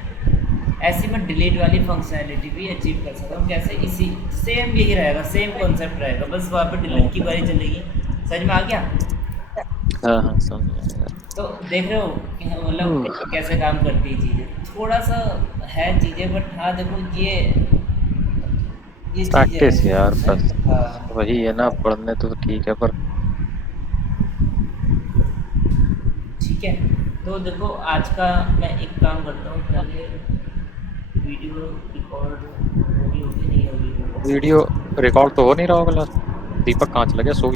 ऐसी मैं डिलीट वाली फंक्शनैलिटी भी अचीव कर सकता हूँ, कैसे, इसी सेम यही रहेगा, सेम कॉन्सेप्ट रहेगा, बस वहाँ पर डिलीट की बारी चलेगी। समझ में आ गया? हाँ समझ गया। तो देख रहे हो कि मतलब कैसे काम करती है चीज़ें। थोड़ा सा है चीज़ें, बट हाँ देखो ये चीज़ें प्रैक्टिस हैं। यार बस हाँ वही है ना, पढ़ने तो ठीक है पर ठीक है। तो देखो आज का मैं एक काम करता हूँ, पहले वीडियो रिकॉर्ड होगी होगी नहीं होगी। वीडियो रिकॉर्ड तो हो नहीं रहा होगा। दीपक कहाँ चला गया, सो